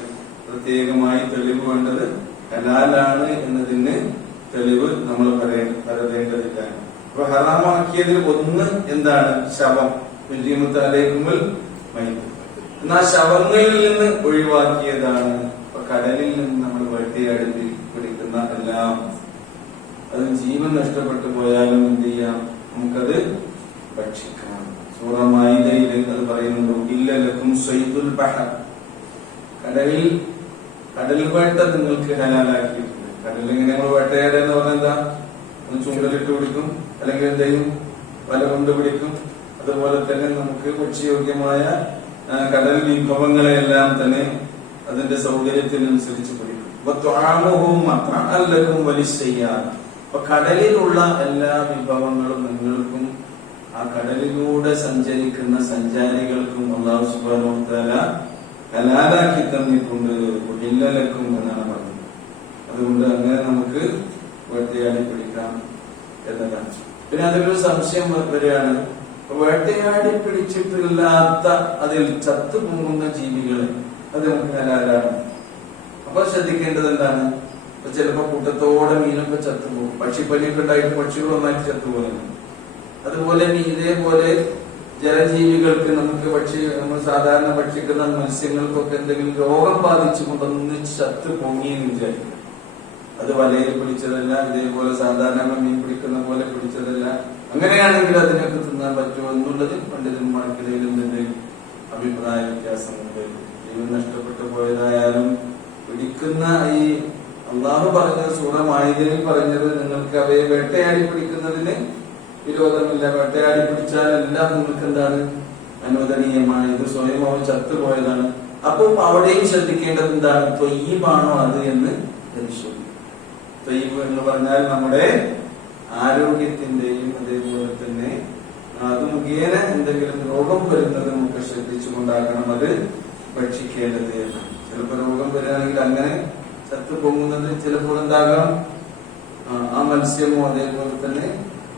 പ്രത്യേകമായി തെളിവ് വേണ്ടത്. ഹലാലാണ് എന്നതിന് തെളിവ് നമ്മൾ പറയേണ്ടതില്ല. അപ്പൊ ഹറാമാക്കിയതിൽ ഒന്ന് എന്താണ്? ശവം. എന്നാൽ ശവങ്ങളിൽ നിന്ന് ഒഴിവാക്കിയതാണ്. അപ്പൊ കടലിൽ നിന്ന് നമ്മൾ വേട്ടയാടി പിടിക്കുന്ന എല്ലാം അത് ജീവൻ നഷ്ടപ്പെട്ടു പോയാലും എന്ത് ചെയ്യാം? നമുക്കത് ഭക്ഷിക്കാം. സൂറ മാഇദയിൽ അത് പറയുന്നുണ്ട്, ഇല്ല ലക്കും സ്വൈദുൽ ബഹർ, കടൽ വേട്ട നിങ്ങൾക്ക് ഹലാലാക്കിയിട്ടുണ്ട്. കടലിൽ ഇങ്ങനെ നമ്മൾ വേട്ടയാടുക എന്ന് പറഞ്ഞാൽ എന്താ? ഒന്ന് ചൂണ്ടലിട്ട് പിടിക്കും, അല്ലെങ്കിൽ എന്തെയും വല കൊണ്ട് പിടിക്കും. അതുപോലെ തന്നെ നമുക്ക് ഭക്ഷ്യയോഗ്യമായ കടൽ വിഭവങ്ങളെല്ലാം തന്നെ അതിന്റെ സൗകര്യത്തിനനുസരിച്ച് പിടിക്കും. അപ്പൊ കടലിലുള്ള എല്ലാ വിഭവങ്ങളും നിങ്ങൾക്കും ആ കടലിലൂടെ സഞ്ചരിക്കുന്ന സഞ്ചാരികൾക്കും അല്ലാഹു സുബ്ഹാനഹു വ തആല ഹലാലാക്കി തന്നിട്ടുണ്ട്. ഇല്ലലക്കും എന്നാണ് പറഞ്ഞത്. അതുകൊണ്ട് അങ്ങനെ നമുക്ക് വേട്ടയാടി പിടിക്കാം എന്നതാണ്. പിന്നെ അതിലൊരു സംശയം വരികയാണ്, വേട്ടയാടി പിടിച്ചിട്ടില്ലാത്ത അതിൽ ചത്തുപൊങ്ങുന്ന ജീവികളെ അത് നമുക്ക് ഹലാലാണ്. അപ്പൊ ശ്രദ്ധിക്കേണ്ടത് എന്താണ്? ഇപ്പൊ ചിലപ്പോ കൂട്ടത്തോടെ മീനൊക്കെ ചത്തുപോകും, പക്ഷിപ്പനിയൊക്കെ ഉണ്ടായിട്ട് പക്ഷികൾ ഒന്നായിട്ട് ചത്തുപോകുന്നു. അതുപോലെ ഇതേപോലെ ജലജീവികൾക്ക് നമ്മൾ സാധാരണ ഭക്ഷിക്കുന്ന മത്സ്യങ്ങൾക്കൊക്കെ എന്തെങ്കിലും രോഗം ബാധിച്ചുകൊണ്ട് ഒന്നിച്ച് ചത്ത് പൊങ്ങിയെന്ന് വിചാരിക്കും. അത് വലയിൽ പിടിച്ചതല്ല, ഇതേപോലെ സാധാരണ മീൻ പിടിക്കുന്ന പോലെ പിടിച്ചതല്ല. അങ്ങനെയാണെങ്കിൽ അതിനൊക്കെ തിന്നാൻ പറ്റുമോ എന്നുള്ളതിൽ പണ്ഡിതന്മാർക്കിടയിൽ എന്തെങ്കിലും അഭിപ്രായ വ്യത്യാസമുണ്ട്. ജീവൻ നഷ്ടപ്പെട്ടു പോയതായാലും പിടിക്കുന്ന ഈ അള്ളാഹു പറഞ്ഞത് സൂറ മാഇദയിൽ പറഞ്ഞത് നിങ്ങൾക്ക് അവയെ വേട്ടയാടി പിടിക്കുന്നതിന് വിരോധമില്ല. വേട്ടയാടി പിടിച്ചാൽ എല്ലാം നിങ്ങൾക്ക് എന്താണ്? അനുവദനീയമാണ്. ഇത് സ്വയം അവൻ ചത്തുപോയതാണ്. അപ്പം അവിടെയും ശ്രദ്ധിക്കേണ്ടത് എന്താണ്? ത്വയ്യിബാണോ അത് എന്ന് പരിശോധിക്കും. ത്വയ്യിബ് എന്ന് പറഞ്ഞാൽ നമ്മുടെ ആരോഗ്യത്തിന്റെയും അതേപോലെ തന്നെ അത് മുഖേന എന്തെങ്കിലും രോഗം വരുന്നത് നമുക്ക് ശ്രദ്ധിച്ചുകൊണ്ടാകണം അത് ഭക്ഷിക്കേണ്ടത് എന്ന്. ചിലപ്പോൾ രോഗം വരികയാണെങ്കിൽ അങ്ങനെ ചത്തു പൊങ്ങുന്നത് ചിലപ്പോൾ എന്താകാം? ആ മത്സ്യമോ അതേപോലെ തന്നെ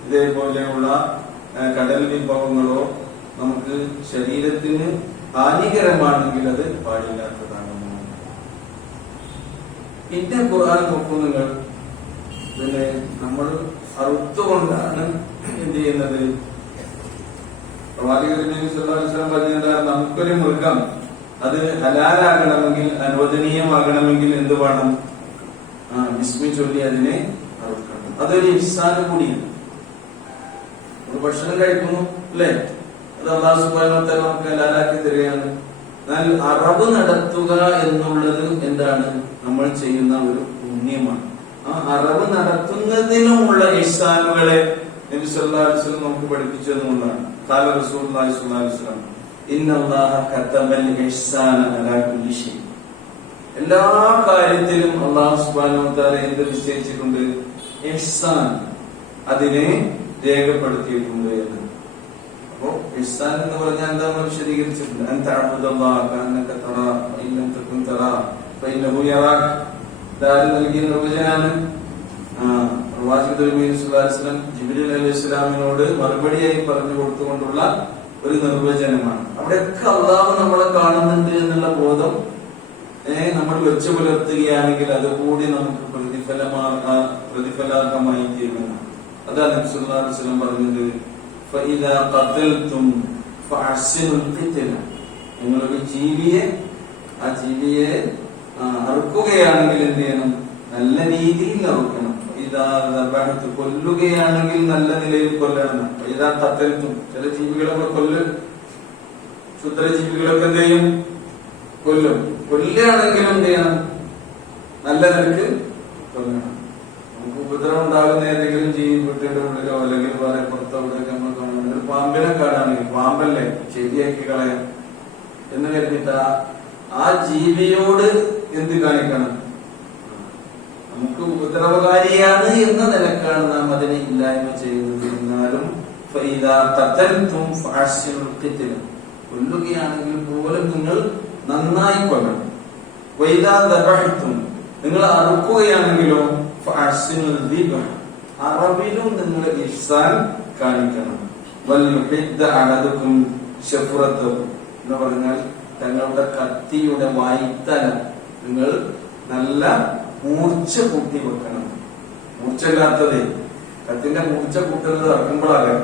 ഇതേപോലെയുള്ള കടൽ വിഭവങ്ങളോ നമുക്ക് ശരീരത്തിന് ഹാനികരമാണെങ്കിൽ അത് പാടില്ലാത്തതാണ്. പിന്നെ ഖുർആൻ നോക്കൂ നിങ്ങൾ, പിന്നെ നമ്മൾ അറുത്തുകൊണ്ടാണ് എന്ത് ചെയ്യുന്നത്? പ്രവാചകൻ പറഞ്ഞത് നമുക്കൊരു മൃഗം അത് ഹലാലാകണമെങ്കിൽ, അനുവദനീയമാകണമെങ്കിൽ എന്ത് വേണം? ബിസ്മി ചൊല്ലി അതിനെ അറുക്കണം. അതൊരു ഇഹ്സാന് കൂടിയാണ്. ഒരു ഭക്ഷണം കഴിക്കുന്നു അല്ലെ, അത് അല്ലാഹു സുബ്ഹാനഹു വ തആല നമുക്ക് ഹലാലാക്കി തരികയാണ്. എന്നാൽ അറവ് നടത്തുക എന്നുള്ളത് എന്താണ്? നമ്മൾ ചെയ്യുന്ന ഒരു പുണ്യമാണ്. ആ അറവ് നടത്തുന്നതിനുമുള്ള ഇഹ്സാനുകളെ നബി സല്ലല്ലാഹു അലൈഹി വസല്ലം നമുക്ക് പഠിപ്പിച്ചു എന്നുള്ളതാണ്. ഖാല റസൂലുള്ളാഹി സ്വല്ലല്ലാഹു അലൈഹി വസല്ലം ഇന്നല്ലാഹ കതബൽ ഇഹ്സാന അലാ കുല്ലി ഷൈ. എല്ലാ കാര്യത്തിലും അല്ലാഹു സുബ്ഹാനഹു വ തആല എന്ത് നിശ്ചയിച്ചിട്ടുണ്ട്? ഇഹ്സാൻ, അതിനെ രേഖപ്പെടുത്തിയിട്ടുണ്ട് എന്ന്. അപ്പോ ഇഹ്സാൻ എന്ന് പറഞ്ഞാൽ എന്താ നമ്മൾ വിശദീകരിച്ചിട്ടുണ്ട്? അൻ തഅബ്ദുല്ലാഹ കഅന്നക തറാ വഇൻ ലം തകുൻ തറാ ഫഇന്നഹു യറാക. ദാൽ നൽകിയ നിർവചനാണ്. പ്രവാചകൻ സല്ലല്ലാഹു അലൈഹി വസല്ലം ജിബ്രീൽ അലൈഹിസ്സലാമിനോട് മറുപടിയായി പറഞ്ഞു കൊടുത്തുകൊണ്ടുള്ള ഒരു നിർവചനമാണ്. അവിടെയൊക്കെ അള്ളാഹു നമ്മളെ കാണുന്നുണ്ട് എന്നുള്ള ബോധം നമ്മൾ വെച്ചു പുലർത്തുകയാണെങ്കിൽ അതുകൂടി നമുക്ക് പ്രതിഫലാർഹമായി തീരുമെന്നാണ്. അതാണ് നബി സല്ലല്ലാഹു അലൈഹി വസല്ലം പറഞ്ഞത്, ഫഇദാ ഖതൽതും ഫഅഹ്സിനുൽ ഖിത്ല. നിങ്ങളൊരു ജീവിയെ അറുക്കുകയാണെങ്കിൽ എന്ത് ചെയ്യണം? നല്ല രീതിയിൽ അറുക്കണം. ഇതാ ദബഹതു, കൊല്ലുകയാണെങ്കിൽ നല്ല നിലയിൽ കൊല്ലണം. ഇതാ ഖതൽതും, ചില ജീവികളെ കൊല്ലും, ക്ഷുദ്രജീവികളൊക്കെ എന്ത് ചെയ്യും? കൊല്ലും. കൊല്ലുകയാണെങ്കിലും എന്ത് ചെയ്യണം? നല്ല നിലക്ക് കൊല്ലണം. നമുക്ക് ഉപദ്രവം ഉണ്ടാകുന്ന ഏതെങ്കിലും ജീവി വീട്ടിന്റെ ഉള്ളിലോ അല്ലെങ്കിൽ വേറെ പുറത്തോ ഇവിടെയൊക്കെ നമ്മൾ കാണുന്നത്, ഒരു പാമ്പിനെ കാണുകയാണെങ്കിൽ പാമ്പല്ലേ ശരിയാക്കി കളയാം എന്ന് കരുതിയിട്ട് ആ ജീവിയോട് എന്ത് കാണിക്കണം? നമുക്ക് ഉപദ്രവകാരിയാണ് എന്ന നിലക്കാണ് നാം അതിനെ ഇല്ലായ്മ ചെയ്യുന്നത്. എന്നാലും കൊല്ലുകയാണെങ്കിൽ പോലും നിങ്ങൾ നന്നായി കൊല്ലണം. നിങ്ങൾ അറുക്കുകയാണെങ്കിലോ അറബിലും നിങ്ങൾ ഇഹ്സാൻ കാണിക്കണം. എന്ന് പറഞ്ഞാൽ തങ്ങളുടെ കത്തിയുടെ വായ്ത്തല നിങ്ങൾ നല്ല മൂർച്ച കൂട്ടി വെക്കണം. മൂർച്ചയില്ലാത്തതേ, കത്തിന്റെ മൂർച്ച കൂട്ടുന്നത് അറക്കുമ്പോഴാകാം.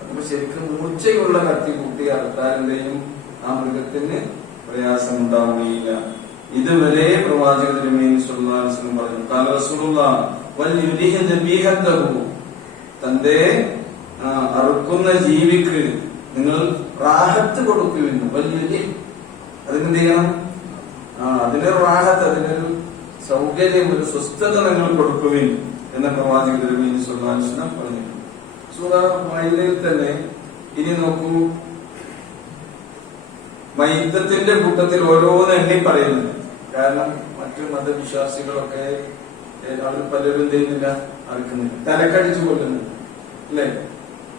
അപ്പൊ ശരിക്കും മൂർച്ചയുള്ള കത്തി കൂട്ടി അറുത്താലിന്റെയും ആ മൃഗത്തിന് പ്രയാസമുണ്ടാവുകയില്ല. ഇതുവരെ പ്രവാചകൻ തിരുമേനി സല്ലല്ലാഹു അലൈഹി വസല്ലം പറഞ്ഞു, ഖാല റസൂലുള്ളാഹി വൽ യുരിഹ ദബീഹതഹു, തന്റെ അറുക്കുന്ന ജീവിക്ക് നിങ്ങൾ റാഹത്ത് കൊടുക്കുവിൻ. വലിയ അതിനെന്ത് ചെയ്യണം? അതിനൊരു റാഹത്ത്, അതിനൊരു സൗകര്യം, ഒരു സ്വസ്ഥത നിങ്ങൾ കൊടുക്കുവിൻ എന്ന പ്രവാചകൻ തിരുമേനി സ്വല്ലല്ലാഹു അലൈഹി വസല്ലം പറഞ്ഞിട്ടുണ്ട്. സൂറ മാഇദയിൽ തന്നെ ഇനി നോക്കൂ, മൈത്തത്തിന്റെ കൂട്ടത്തിൽ ഓരോന്ന് എണ്ണി പറയുന്നുണ്ട്. കാരണം മറ്റു മതവിശ്വാസികളൊക്കെ അവർ പലരും എന്ത് ചെയ്യുന്നില്ല, അറുക്കുന്നില്ല, തലക്കടിച്ചു കൊല്ലുന്നുണ്ട് അല്ലെ.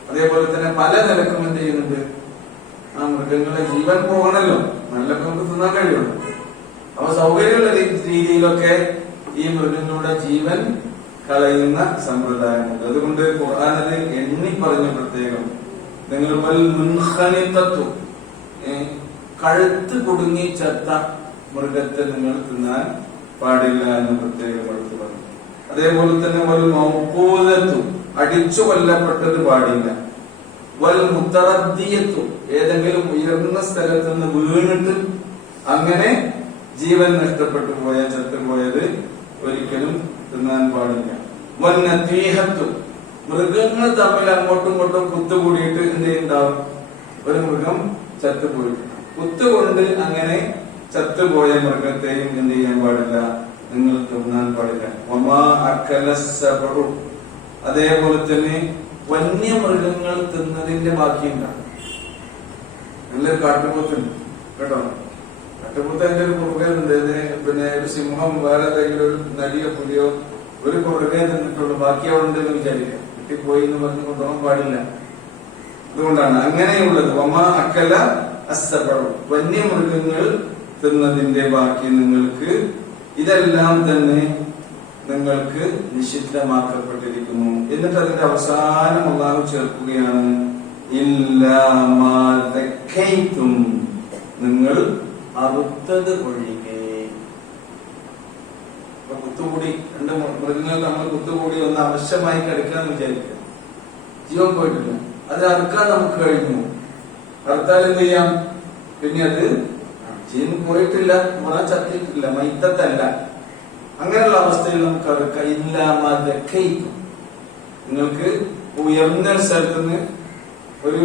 അതേപോലെ തന്നെ പല നിലക്കും എന്ത് ചെയ്യുന്നുണ്ട്, ആ മൃഗങ്ങളെ ജീവൻ പോകണല്ലോ, നല്ല നമുക്ക് തിന്നാൻ കഴിയുള്ളൂ. അപ്പൊ സൗകര്യമുള്ള രീതിയിലൊക്കെ ഈ മൃഗങ്ങളുടെ ജീവൻ കളയുന്ന സമ്പ്രദായമുണ്ട്. അതുകൊണ്ട് ഖുർആനിൽ എണ്ണി പറഞ്ഞ പ്രത്യേകം, നിങ്ങൾ കഴുത്ത് കുടുങ്ങി ചത്ത മൃഗത്തെ നിങ്ങൾ തിന്നാൻ പാടില്ല എന്ന് പ്രത്യേകം എടുത്തു പറഞ്ഞു. അതേപോലെ തന്നെ വൽ മൗഖൂദത്തു, അടിച്ചു കൊല്ലപ്പെട്ടത് പാടില്ല. വൽ മുത്തറദ്ദിയത്തു, ഏതെങ്കിലും ഉയർന്ന സ്ഥലത്ത് നിന്ന് വീണിട്ട് അങ്ങനെ ജീവൻ നഷ്ടപ്പെട്ടു പോയ, ചത്തുപോയത് ഒരിക്കലും തിന്നാൻ പാടില്ല. വൻ നതീഹത്തു, മൃഗങ്ങൾ തമ്മിൽ അങ്ങോട്ടും ഇങ്ങോട്ടും കുത്തുകൂടിയിട്ട് എന്ത് ചെയ്യുന്നുണ്ടാവും, ഒരു മൃഗം ചത്തുപോയിട്ട് കുത്തുകൊണ്ട് അങ്ങനെ ചത്തുപോയ മൃഗത്തെയും എന്ത് ചെയ്യാൻ പാടില്ല, നിങ്ങൾ തിന്നാൻ പാടില്ല. വമാ അക്കല സബഉ, അതേപോലെ തന്നെ വന്യമൃഗങ്ങൾ തിന്നതിന്റെ ബാക്കിയുണ്ടാകും. നല്ലൊരു കാട്ടുപോത്തുണ്ട് കേട്ടോ, കാട്ടുപോത്ത് അതിന്റെ ഒരു കുറുകയുണ്ട്. പിന്നെ ഒരു സിംഹം വേറെ ഏതെങ്കിലും ഒരു നടിയോ പുലിയോ ഒരു കുറുകയെ തിന്നിട്ടുള്ളൂ, ബാക്കി അവിടെ ഉണ്ടെന്ന് വിചാരിക്കാം, കിട്ടിപ്പോയി എന്ന് പറഞ്ഞ് കൊണ്ടുപോകാൻ പാടില്ല. അതുകൊണ്ടാണ് അങ്ങനെയുള്ളത്. വമാ അക്കല അസ്സബഉ, വന്യമൃഗങ്ങൾ തിന്നതിന്റെ ബാക്കി നിങ്ങൾക്ക്, ഇതെല്ലാം തന്നെ നിങ്ങൾക്ക് നിഷിദ്ധമാക്കപ്പെട്ടിരിക്കുന്നു. എന്നിട്ട് അതിന്റെ അവസാനം അല്ലാഹു ചേർക്കുകയാണ്, ഇല്ലാ മാ ദക്കൈതും, നിങ്ങൾ അറുത്തത് ഒഴികെ. കുത്തുകൂടി രണ്ട് മൃഗങ്ങൾ നമ്മൾ കുത്തുകൂടി ഒന്ന് അവശ്യമായി കിടക്കാന്ന് വിചാരിക്കുക, ജീവൻ പോയിട്ടില്ല, അത് അറുക്കാൻ നമുക്ക് കഴിഞ്ഞു. അറുത്താൽ എന്ത് ചെയ്യാം, പിന്നെ അത് ജീവൻ പോയിട്ടില്ല, മുറ ചത്തിട്ടില്ല, മൈത്തല്ല, അങ്ങനെയുള്ള അവസ്ഥയിൽ നമുക്ക് അറുക്കാം. ഇല്ലാമാ ദക്കൈതും, നിങ്ങൾക്ക് ഉയർന്ന സ്ഥലത്തുനിന്ന് ഒരു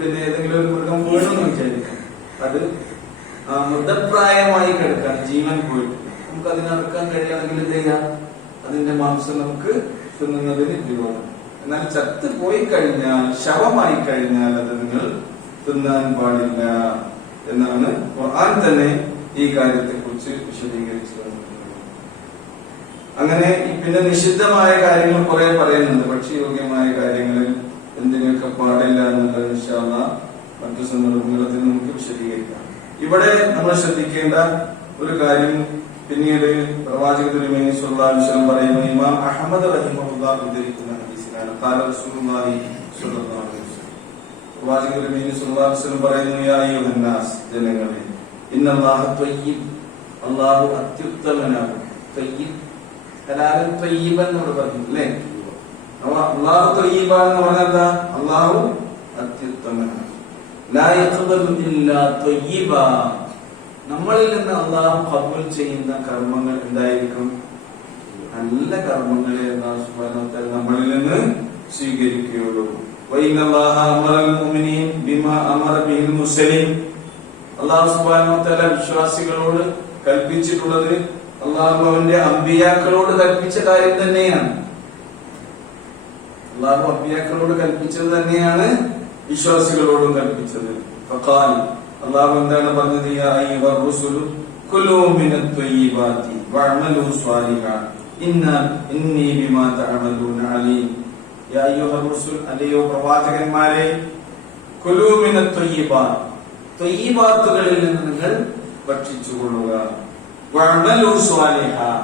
പിന്നെ ഏതെങ്കിലും ഒരു മൃഗം വീണെന്ന് വിചാരിക്കാം, അത് മൃതപ്രായമായി കിടക്കാൻ, ജീവൻ പോയിട്ട് നമുക്ക് അതിനറുക്കാൻ കഴിയുകയാണെങ്കിൽ എന്ത് ചെയ്യാം, അതിന്റെ മാംസം നമുക്ക് തിന്നുന്നതിന് വിരോധം. എന്നാൽ ചത്ത് പോയി കഴിഞ്ഞാൽ, ശവമായി കഴിഞ്ഞാൽ അത് നിങ്ങൾ തിന്നാൻ പാടില്ല എന്നാണ് ഖുർആൻ തന്നെ ഈ കാര്യത്തെ കുറിച്ച് വിശദീകരിച്ചു തന്നിട്ടുള്ളത്. അങ്ങനെ പിന്നെ നിഷിദ്ധമായ കാര്യങ്ങൾ കുറെ പറയുന്നുണ്ട്. ഭക്ഷ്യയോഗ്യമായ കാര്യങ്ങളിൽ എന്തിനൊക്കെ പാടില്ല എന്നുള്ളത് ഇൻഷാ അല്ലാഹ് മറ്റു സന്ദർഭങ്ങളിൽ നമുക്ക് വിശദീകരിക്കാം. ഇവിടെ നമ്മൾ ശ്രദ്ധിക്കേണ്ട ഒരു കാര്യം പിന്നീട് പ്രവാചക തിരുമേനി സ്വല്ലല്ലാഹു അലൈഹി വസല്ലം പറയുന്നു, ഇമാം അഹ്മദ് റഹിമഹുല്ലാഹ് ഉദ്ധരിക്കുന്ന ഹദീസിലാണ്, ഖാല റസൂലുള്ളാഹി സ്വല്ലല്ലാഹു അലൈഹി വസല്ലം, പ്രവാചക തിരുമേനി സ്വല്ലല്ലാഹു അലൈഹി വസല്ലം പറയുന്നു, യാ അയ്യുഹന്നാസ്, ജനങ്ങളെ, ഇന്നല്ലാഹ ത്വയ്യിബ്, അല്ലാഹു അത്യുത്തമനാണ്. ത്വയ്യിബ് ഹലാലൻ ത്വയ്യിബൻ എന്ന് പറഞ്ഞു അല്ലേ. അല്ലാഹു ത്വയ്യിബ എന്ന് പറഞ്ഞാൽ എന്താ, അല്ലാഹു അത്യുത്തമനാണ്. ലാ യഖ്ബലു ഇല്ലാ ത്വയ്യിബ, നമ്മളിൽ നിന്ന് അല്ലാഹു ഖബൂൽ ചെയ്യുന്ന കർമ്മങ്ങൾ എന്തായിരിക്കും, നല്ല കർമ്മങ്ങളെ അല്ലാഹു സുബ്ഹാനഹു വ തആല നമ്മളിൽ നിന്ന് സ്വീകരിക്കുകയുള്ളൂ. വഇന്നല്ലാഹ അമറൽ മുഅ്മിനീൻ ബിമാ അമറ ബിഹിൽ മുർസലീൻ, അല്ലാഹു സുബ്ഹാനഹു വ തആല വിശ്വാസികളോട് കൽപ്പിച്ചിട്ടുള്ളത് അല്ലാഹു അവന്റെ അമ്പിയാക്കളോട് കൽപ്പിച്ച കാര്യം തന്നെയാണ്. അല്ലാഹു അമ്പിയാക്കളോട് കൽപ്പിച്ചത് തന്നെയാണ് വിശ്വാസികളോടും കൽപ്പിച്ചത്. ഫഖാൽ, അല്ലാഹു എന്താണ് പറഞ്ഞത്, യാ അയ്യുഹർ റുസുലു കുലൂ മിനത് ത്വയ്യിബാതി വഅമലൂ സ്വാലിഹാൻ ഇന്നി ബിമാ തഅമലൂന അലീം. യാ അയ്യുഹർ റുസുൽ, അല്ലയോ പ്രവാചകന്മാരെ, കുലൂ മിനത് ത്വയ്യിബാത്, ത്വയ്യിബാത്തുകളിൽ നിന്ന് നിങ്ങൾ ഭക്ഷിച്ചുകൊള്ളുക. വഅമലൂ സ്വാലിഹാൻ,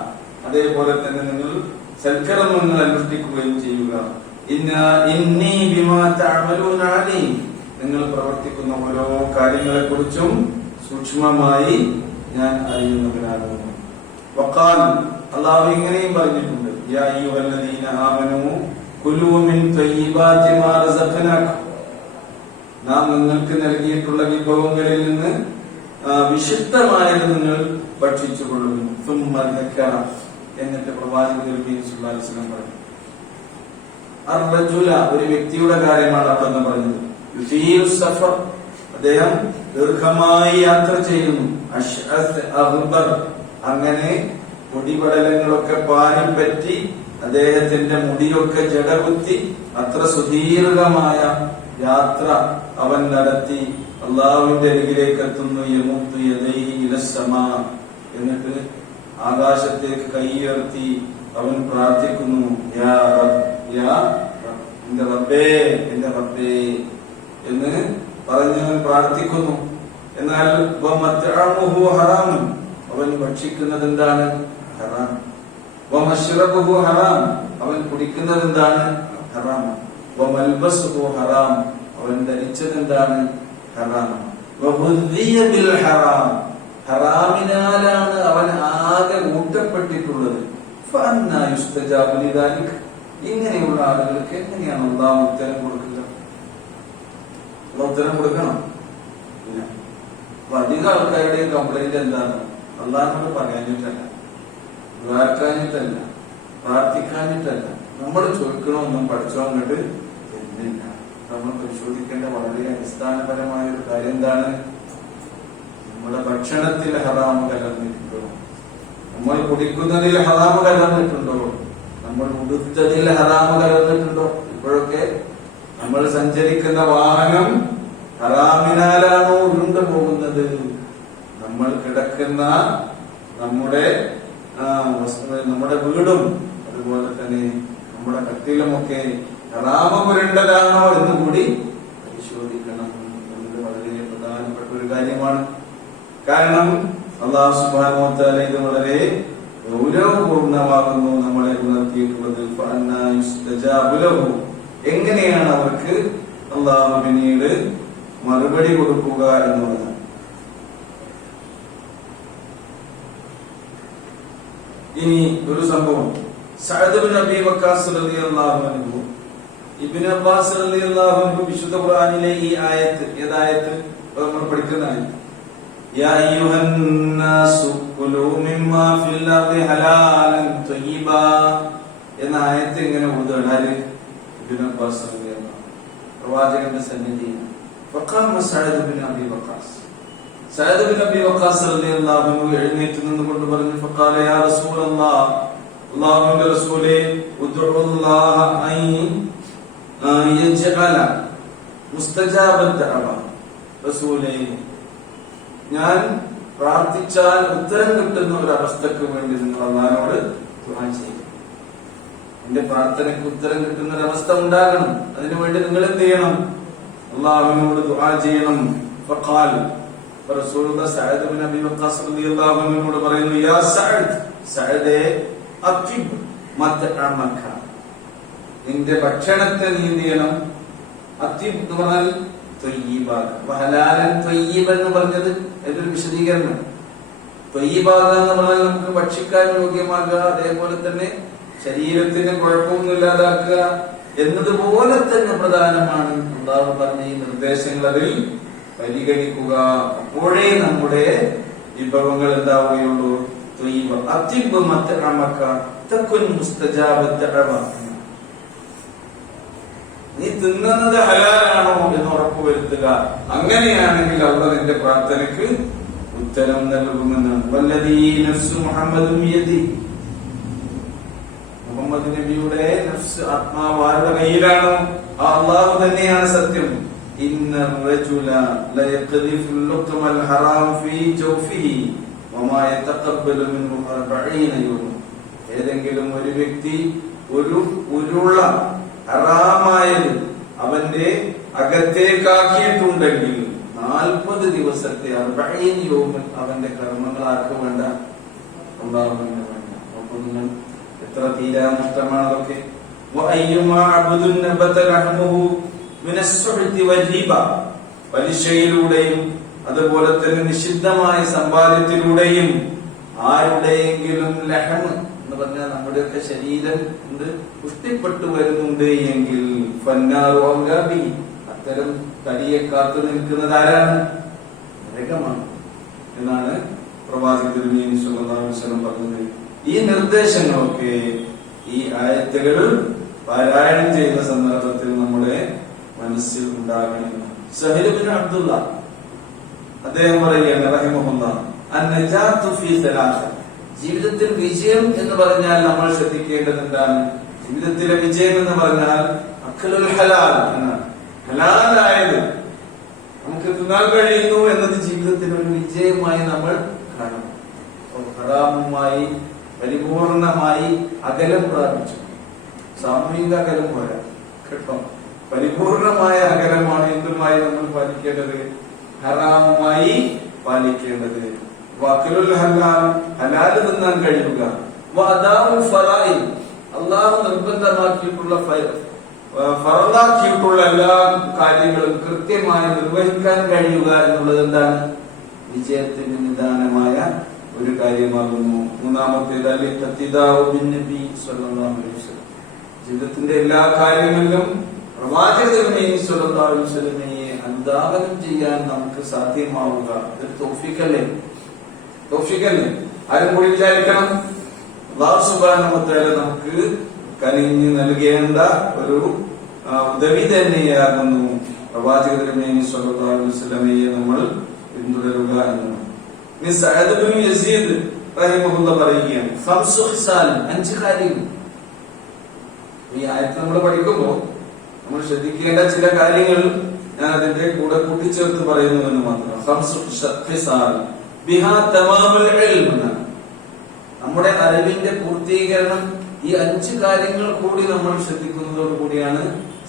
അതേപോലെ തന്നെ നിങ്ങൾ സൽക്കർമ്മങ്ങൾ അനുഷ്ഠിക്കുകയും ചെയ്യുക. ഇന്നി ബിമാ തഅമലൂന അലീം, നിങ്ങൾ പ്രവർത്തിക്കുന്ന ഓരോ കാര്യങ്ങളെ കുറിച്ചും സൂക്ഷ്മമായി ഞാൻ അറിയുന്നവനാകുന്നു. വഖാൽ, അല്ലാഹു ഇങ്ങനെയും പറഞ്ഞിട്ടുണ്ട്, യാ അയ്യുഹല്ലദീന ആമനൂ കുലൂ മിൻ ത്വയ്യിബാതി മാ റസഖനാകും, നാം നിങ്ങൾക്ക് നൽകിയിട്ടുള്ള വിഭവങ്ങളിൽ നിന്ന് വിശുദ്ധമായത് നിങ്ങൾ ഭക്ഷിച്ചുകൊള്ളുന്നു. സുമ്മ ദക്കറ, എന്നിട്ട് പ്രവാചകൻ സല്ലല്ലാഹു അലൈഹി വസല്ലം പറഞ്ഞു, അർറജുല, ഒരു വ്യക്തിയുടെ കാര്യമാണ് അവിടെ നിന്ന് പറഞ്ഞത്, യുതീലു സഫർ, അദ്ദേഹം ദീർഘമായി യാത്ര ചെയ്യുന്നു. അശ്അസ് അഗ്ബർ, അങ്ങനെ പൊടിപടലങ്ങളൊക്കെ പാലിൽ പറ്റി അദ്ദേഹത്തിന്റെ മുടിയൊക്കെ ജടകുത്തി അത്ര സുദീർഘമായ യാത്ര അവൻ നടത്തി അള്ളാഹുവിന്റെ അരികിലേക്ക് എത്തുന്നു. യമുത്തു യദൈഹി ഇലസ്സമാ, എന്നിട്ട് ആകാശത്തേക്ക് കൈയുയർത്തി അവൻ പ്രാർത്ഥിക്കുന്നു. യാ റബ്ബ്, യാ റബ്ബ്, എന്റെ റബ്ബേ, എന്റെ റബ്ബേ എന്ന് പറഞ്ഞ് അവൻ പ്രാർത്ഥിക്കുന്നു. എന്നാൽ വമത്അമുഹു ഹറാം, അവൻ ഭക്ഷിക്കുന്നത് എന്താണ്? ഹറാം. വമശ്റബുഹു ഹറാം, അവൻ കുടിക്കുന്നത് എന്താണ്? ഹറാം. വമൽബസുഹു ഹറാം, അവൻ ധരിച്ചത് എന്താണ്? ഹറാം. വഹുദ്ദിയ ബിൽ ഹറാം, ഹറാമിനാലാണ് അവൻ ആകെ ഊട്ടപ്പെട്ടിട്ടുള്ളത്. ഫഅന്നാ യുസ്തജാബു ലിദാലിക, ഇങ്ങനെയുള്ള ആളുകൾക്ക് എങ്ങനെയാണ് അല്ലാഹു ഉത്തരം കൊടുക്കുക? ഉത്തരം കൊടുക്കണം ഇല്ല. അപ്പൊ അധികം ആൾക്കാരുടെയും കംപ്ലൈന്റ് എന്താണ്? അള്ളാഹിനോട് പറയാനിട്ടല്ല, ദ്വാരക്കാനിട്ടല്ല, പ്രാർത്ഥിക്കാനിട്ടല്ല, നമ്മൾ ചോദിക്കണമെന്നും പഠിച്ചോ അങ്ങോട്ട് തന്നില്ല. നമ്മൾ പരിശോധിക്കേണ്ട വളരെ അടിസ്ഥാനപരമായ ഒരു കാര്യം എന്താണ്? നമ്മുടെ ഭക്ഷണത്തിൽ ഹറാമ് കലർന്നിട്ടുണ്ടോ? നമ്മൾ കുടിക്കുന്നതിൽ ഹറാമ് കലർന്നിട്ടുണ്ടോ? നമ്മൾ ഉടുത്തതിൽ ഹറാമ് കലർന്നിട്ടുണ്ടോ? ഇപ്പോഴൊക്കെ നമ്മൾ സഞ്ചരിക്കുന്ന വാഹനം ഹറാമിനാലാണോ ഉരുണ്ടു പോകുന്നത്? നമ്മൾ കിടക്കുന്ന നമ്മുടെ വീടും അതുപോലെ തന്നെ നമ്മുടെ കട്ടിലുമൊക്കെ ഹറാമ് പുരണ്ടതാണോ എന്ന് കൂടി പരിശോധിക്കണം എന്നത് വളരെ പ്രധാനപ്പെട്ട ഒരു കാര്യമാണ്. കാരണം അല്ലാഹു സുബ്ഹാനഹു വ തആല ഇത് വളരെ ഗൗരവപൂർണമാകുന്നു നമ്മളെ ഉണർത്തിയിട്ടുള്ളത്. ഫഅന്നാ യുസ്തജാബു ലഹു, എങ്ങനെയാണ് അവർക്ക് അല്ലാഹു പിന്നീട് മറുപടി കൊടുക്കുക എന്നുള്ളതാണ്. ഇനി ഒരു സംഭവം, സഅദ് ഇബ്നു അബീ വഖാസ് റളിയല്ലാഹു അൻഹു, ഇബ്നു അബ്ബാസ് റളിയല്ലാഹു അൻഹു വിശുദ്ധ ഖുർആനിലെ ഈ ആയത്ത്, ഏതായത്ത്? നമ്മൾ പഠിക്കുന്ന ആയത്ത്, യാ അയ്യുഹന്നാസു കുലൂ മിമ്മാ ഫിൽ അർദി ഹലാലൻ തയ്യിബാ എന്ന ആയത്ത് ഇങ്ങനെ ഓതുകയാണ്. ആര്? ഇബ്നു അബ്ബാസ് റളിയല്ലാഹു അൻഹു പ്രവാചകന്റെ സന്നിധിയിൽ. ഫഖാമ സഅദ് ഇബ്നു അബീ വഖാസ്, സഅദ് ഇബ്നു അബീ വഖാസ് റളിയല്ലാഹു അൻഹു എഴുന്നേറ്റ് നിന്നുകൊണ്ട് പറഞ്ഞു, ഫഖാല യാ റസൂലല്ലാഹ്, അല്ലാഹുവിന്റെ റസൂലേ, ഉദ്ഉല്ലാഹ അൻ യജ്അല മുസ്തജാബ ദഅവ, റസൂലേ, ഞാൻ പ്രാർത്ഥിച്ചാൽ ഉത്തരം കിട്ടുന്ന ഒരു അവസ്ഥക്ക് വേണ്ടി നിങ്ങൾ അല്ലാഹുവോട് ദുആ ചെയ്യണം. എന്റെ പ്രാർത്ഥനയ്ക്ക് ഉത്തരം കിട്ടുന്ന ഒരു അവസ്ഥ ഉണ്ടാകണം. അതിനുവേണ്ടി നിങ്ങൾ എന്ത് ചെയ്യണം? അല്ലാഹുവിനോട് ദുആ ചെയ്യണം. ഫഖാൽ, റസൂലുള്ളാഹി സഅദ് ഇബ്നു അബീ വഖാസ് റളിയല്ലാഹു അൻഹുവോട് പറയുന്നു, യാ സഅദ്, സഅദേ, അത്തിബ് മത്അമക, നിന്റെ ഭക്ഷണത്തെ നീ എന്ത് ചെയ്യണം? അത്തിബ് എന്ന് പറഞ്ഞാൽ ത്വയ്യിബാക, ഹലാലൻ ത്വയ്യിബ എന്ന് പറഞ്ഞത് ഏതൊരു വിശദീകരണം. ത്വയ്യിബാക എന്ന് പറഞ്ഞാൽ നമുക്ക് ഭക്ഷിക്കാൻ യോഗ്യമാക്കുക, അതേപോലെ തന്നെ ശരീരത്തിന് കുഴപ്പമൊന്നും ഇല്ലാതാക്കുക എന്നതുപോലെ തന്നെ പ്രധാനമാണ് അല്ലാഹു പറഞ്ഞ ഈ നിർദ്ദേശങ്ങൾ അതിൽ പരിഗണിക്കുക. അപ്പോഴേ നമ്മുടെ വിഭവങ്ങൾ എന്താവുകയുള്ളൂ? ത്വയ്യിബ. അത്തിബ് മത്അമക തകുൻ മുസ്തജാബ ദഅവ, നീ തിന്നുന്നത് ഹലാലാണോ എന്ന് ഉറപ്പുവരുത്തുക. അങ്ങനെയാണെങ്കിൽ അല്ലാഹു നിന്റെ പ്രാർത്ഥനയ്ക്ക് ഉത്തരം നൽകുമെന്നാണ്. വല്ലദീ നഫ്സു മുഹമ്മദും ബിയദി, മുഹമ്മദ് നബിയുടെ നഫ്സ്, ആത്മാവ് ആരുടെ കയ്യിലാണോ ആ അല്ലാഹു തന്നെയാണ് സത്യം. ഇന്നർ റജുല ലയഖ്ദിഫു ലുഖ്മൽ ഹറാം ഫീ ജൗഫിഹി വമാ യതഖബ്ബലു മിൻഹു 40 യൗമ, ഏതെങ്കിലും ഒരു വ്യക്തി ഒരു ഉരുള ഹറാമായത് അവന്റെ അകത്തേക്കാക്കിയിട്ടുണ്ടെങ്കിൽ 40 ദിവസത്തെ 40 യൗമ അവന്റെ കർമ്മങ്ങൾ ആർക്ക് വേണ്ട? അല്ലാഹുവിന് വേണ്ട. അപ്പോൾ നിങ്ങൾ എത്ര തീരാനഷ്ടമാണ് അതൊക്കെ. പലിശയിലൂടെയും അതുപോലെ തന്നെ നിഷിദ്ധമായ സമ്പാദ്യത്തിലൂടെയും ആരുടെയെങ്കിലും ലഹം എന്ന് പറഞ്ഞാൽ നമ്മുടെയൊക്കെ ശരീരം പുഷ്ടിപ്പെട്ടു വരുന്നുണ്ട് എങ്കിൽ അത്തരം തടിയെ കാത്തു നിൽക്കുന്നത് ആരാണ്? നരകമാണ് എന്നാണ് പ്രവാചകൻ തിരുമേനി സ്വല്ലല്ലാഹു അലൈഹി വസല്ലം പറഞ്ഞത്. ഈ നിർദ്ദേശങ്ങളൊക്കെ ഈ ആയത്തുകൾ പാരായണം ചെയ്യുന്ന സന്ദർഭത്തിൽ നമ്മുടെ മനസ്സിൽ ഉണ്ടാകണമെന്ന്. സഹീൽ ഇബ്നു അബ്ദുള്ള അദ്ദേഹം പറയുകയാണ് റഹിമഹുല്ലാഹ്, അൻ-നജാത്തു ഫീ സലാസ, ജീവിതത്തിൽ വിജയം എന്ന് പറഞ്ഞാൽ നമ്മൾ ശ്രദ്ധിക്കേണ്ടത് എന്താണ്? ജീവിതത്തിലെ വിജയം എന്ന് പറഞ്ഞാൽ അക്ലുൽ ഹലാൽ എന്നാണ്. ഹലാലായത് നമുക്ക് തിന്നാൻ കഴിയുന്നു എന്നത് ജീവിതത്തിൽ ഒരു വിജയമായി നമ്മൾ കാണണം. ഹറാമുമായി പരിപൂർണമായി അകലം പ്രാപിച്ചു. സാമൂഹിക അകലം പോരാ കേട്ടോ, പരിപൂർണമായ അകലമാണ് എന്തുമായി നമ്മൾ പാലിക്കേണ്ടത്? ഹറാമുമായി പാലിക്കേണ്ടത്. വഅക്ലുൽ ഹലാൽ, ഹലാല് തിന്നാൻ കഴിയുക. വഅദാഉൽ ഫറാഇദ്, അല്ലാഹു നിർബന്ധമാക്കിയിട്ടുള്ള ഫറളാക്കിയിട്ടുള്ള എല്ലാ കാര്യങ്ങളും കൃത്യമായി നിർവഹിക്കാൻ കഴിയുക എന്നുള്ളത് എന്താണ്? വിജയത്തിന് നിദാനമായ ഒരു കാര്യമാകുന്നു. മൂന്നാമത്തേത് അൽ-ഇഖ്തിദാഉ ബിൻ-നബി സ്വല്ലല്ലാഹു അലൈഹി വസല്ലം, ജീവിതത്തിന്റെ എല്ലാ കാര്യങ്ങളിലും പ്രവാചകൻ സ്വല്ലല്ലാഹു അലൈഹി വസല്ലമയെ അനുധാവനം ചെയ്യാൻ നമുക്ക് സാധ്യമാവുക. ഇത് തൗഫീഖല്ലേ? തൗഫീഖല്ലേ? ആരും കൂടി വിചാരിക്കണം, അല്ലാഹു സുബ്ഹാനഹു വ തആല നമുക്ക് കനിഞ്ഞു നൽകേണ്ട ഒരു ഉദവി തന്നെയാകുന്നു പ്രവാചകൻ സ്വല്ലല്ലാഹു അലൈഹി വസല്ലമയെ നമ്മൾ പിന്തുടരുക എന്നത്. സഅദ് ഇബ്നു യസീദ് റഹിമഹുല്ലാഹ് പറയുകയാണ്, ഖംസു ഖിസാൽ, 5 കാര്യങ്ങൾ. ഈ ആയത്ത് നമ്മൾ പഠിക്കുമ്പോൾ നമ്മൾ ശ്രദ്ധിക്കേണ്ട ചില കാര്യങ്ങൾ ഞാൻ അതിന്റെ കൂടെ കൂട്ടിച്ചേർത്ത് പറയുന്നു എന്ന് മാത്രം. ഖംസു ഖിസാൽ ബിഹാ തമാമുൽ ഇൽം, നമ്മുടെ അറിവിന്റെ പൂർത്തീകരണം ഈ 5 കാര്യങ്ങൾ കൂടി നമ്മൾ ശ്രദ്ധിക്കുന്നതോടു കൂടിയാണ്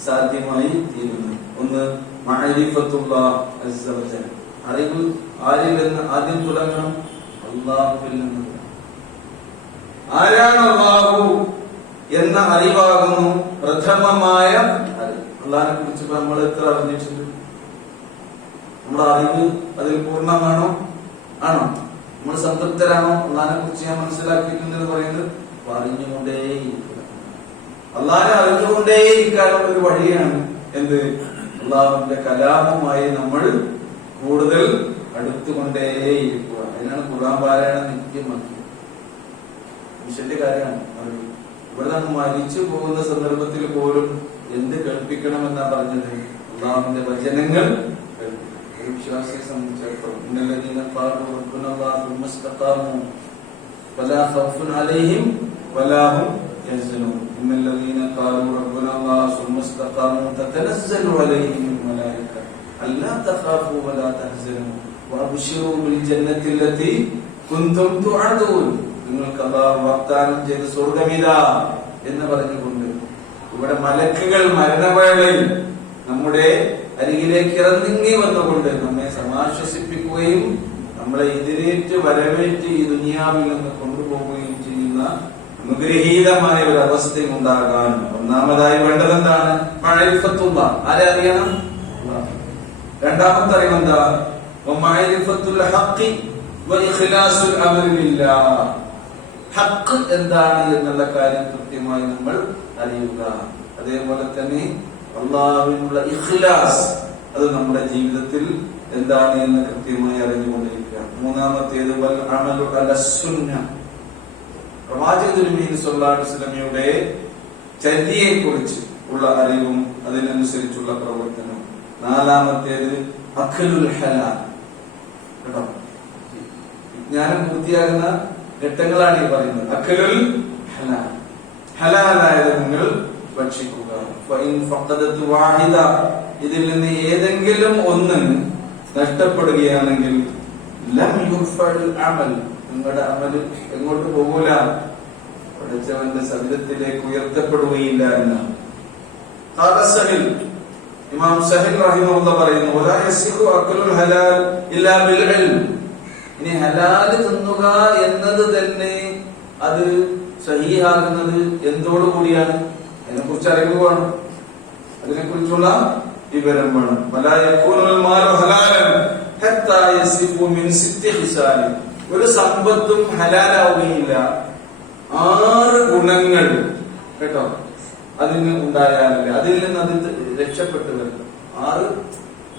സാധ്യമായി തീരുന്നത്. ഒന്ന്, മഅരിഫത്തുല്ലാഹ് അസ്സ വജൽ, അറിവ് ആരിൽ നിന്ന് ആദ്യം തുടങ്ങണം? അല്ലാഹുവിൽ നിന്ന്. ആരാണ് അല്ലാഹു എന്ന അറിവാകുന്നു പ്രഥമമായ അറിവ്. അല്ലാഹുവിനെ കുറിച്ച് നമ്മൾ എത്ര അറിഞ്ഞിട്ടുണ്ട്? നമ്മുടെ അറിവ് അതിൽ പൂർണ്ണമാണോ? ആണോ? നമ്മൾ സംതൃപ്തരാണോ? അല്ലാഹുവിനെ കുറിച്ച് ഞാൻ മനസ്സിലാക്കിയിട്ടുണ്ടെന്ന് പറയുന്നത് അറിഞ്ഞുകൊണ്ടേയിരിക്കുക. അല്ലാഹുവിനെ അറിഞ്ഞുകൊണ്ടേയിരിക്കാനുള്ള ഒരു വഴിയാണ് എന്ത്? അല്ലാഹുവിന്റെ കലാമുമായി നമ്മൾ കൂടുതൽ അടുത്തുകൊണ്ടേയിരിക്കുക. അതിനാണ് ഖുർആൻ പാരായണം നിത്യമാക്കിയത്. മനുഷ്യന്റെ കാര്യമാണ്. ഇവിടെ നമ്മൾ മരിച്ചു പോകുന്ന സന്ദർഭത്തിൽ പോലും എന്ത് കേൾപ്പിക്കണമെന്നാ പറഞ്ഞത്? അല്ലാഹുവിന്റെ വചനങ്ങൾ കേൾപ്പിക്കണം. ഒരു വിശ്വാസിയെ സംബന്ധിച്ചിടത്തോളം ഇന്നല്ലദീന ഖാലൂ റബ്ബുനല്ലാഹു സുമ്മ ഇസ്തഖാമൂ ഫലാ ഖൗഫുൻ അലൈഹിം വലാ ഹും യഹ്സനൂൻ. ഇന്നല്ലദീന ഖാലൂ റബ്ബുനല്ലാഹു സുമ്മ ഇസ്തഖാമൂ തതനസ്സലു അലൈഹിം മലായിക അല്ലാ തഖാഫൂ വലാ തഹ്സനൂ വഅബ്ശിറൂ ബിൽ ജന്നത്തി അല്ലതി കുൻതും തുഅദൂൻ. നിങ്ങൾക്ക് അല്ലാഹു വാഗ്ദാനം ചെയ്ത സ്വർഗ്ഗമിതാ എന്ന് പറഞ്ഞുകൊണ്ട് ഇവിടെ മലക്കുകൾ മരണവേളയിൽ നമ്മുടെ അരികിലേക്ക് ഇറങ്ങി വന്നുകൊണ്ട് നമ്മെ സമാശ്വസിപ്പിക്കുകയും നമ്മളെ എതിരേറ്റ് വരവേറ്റ് ഈ ദുനിയാവിൽ നിന്ന് കൊണ്ടുപോവുകയും ചെയ്യുന്ന അനുഗ്രഹീതമായ ഒരു അവസ്ഥയും ഉണ്ടാകാൻ ഒന്നാമതായി വേണ്ടത് എന്താണ്? മഅരിഫത്തുല്ലാഹ്, ആരെ അറിയണം? രണ്ടാമത്തെ അറിവെന്താ? മഅരിഫത്തുൽ ഹഖ് വ ഇഖ്ലാസുൽ അമരി ലില്ലാഹ്, ഹഖ് എന്താണ് എന്നുള്ള കാര്യം കൃത്യമായി നമ്മൾ അറിയുക. അതേപോലെ തന്നെ അല്ലാഹുവിനുള്ള ഇഖ്ലാസ്, അത് നമ്മുടെ ജീവിതത്തിൽ എന്താണ് എന്ന് കൃത്യമായി അറിഞ്ഞുകൊണ്ടിരിക്കുക. മൂന്നാമത്തേത് വൽ അമലു അലസ്സുന്ന, പ്രവാചകൻ സ്വല്ലല്ലാഹു അലൈഹി വസല്ലമയുടെ ചര്യയെ കുറിച്ച് ഉള്ള അറിവും അതിനനുസരിച്ചുള്ള പ്രവർത്തനം. നാലാമത്തേത് അഖലുൽ ഹലാൽ. കേട്ടോ, വിജ്ഞാനം പൂർത്തിയാകുന്ന ഘട്ടങ്ങളാണ് ഈ പറയുന്നത്. അഖലുൽ ഹലാൽ, ഹലാലായത് നിങ്ങൾ ഭക്ഷിക്കുക. ഫഇൻ ഫഖദത് വാഹിദ, ഇതിൽ നിന്ന് ഏതെങ്കിലും ഒന്ന് നഷ്ടപ്പെടുകയാണെങ്കിൽ ലം യുർഫൽ അമൽ, നിങ്ങളുടെ അമൽ എങ്ങോട്ട് പോകൂല? പഠിച്ചവന്റെ സബിലത്തിലേക്ക് ഉയർത്തപ്പെടുകയില്ല എന്നാണ്. ഇമാം സഹിൽ റഹിമഹുല്ലാഹ് പറയുന്നു, വലാ യസിഹു അഖലുൽ ഹലാൽ ഇല്ലാ ബിൽ ഇൽം. ഇനി ഹലാൽ തിന്നുക എന്നത് തന്നെ അത് സഹീഹാകുന്നത് എന്തോടുകൂടിയാണ്? അതിനെക്കുറിച്ച് അറിവ് വേണം, അതിനെക്കുറിച്ചുള്ള വിവരം വേണം. വലാ യകൂനുൽ മാലു ഹലാലൻ ഹത്താ യസിഫു മിൻ സിത്തി ഹിസാൽ, ഒരു സമ്പത്തും ഹലാലാവുകയില്ല 6 ഗുണങ്ങൾ കേട്ടോ അതിന് ഉണ്ടായാലല്ലേ അതിൽ നിന്ന് അത് രക്ഷപ്പെട്ടു വരും. 6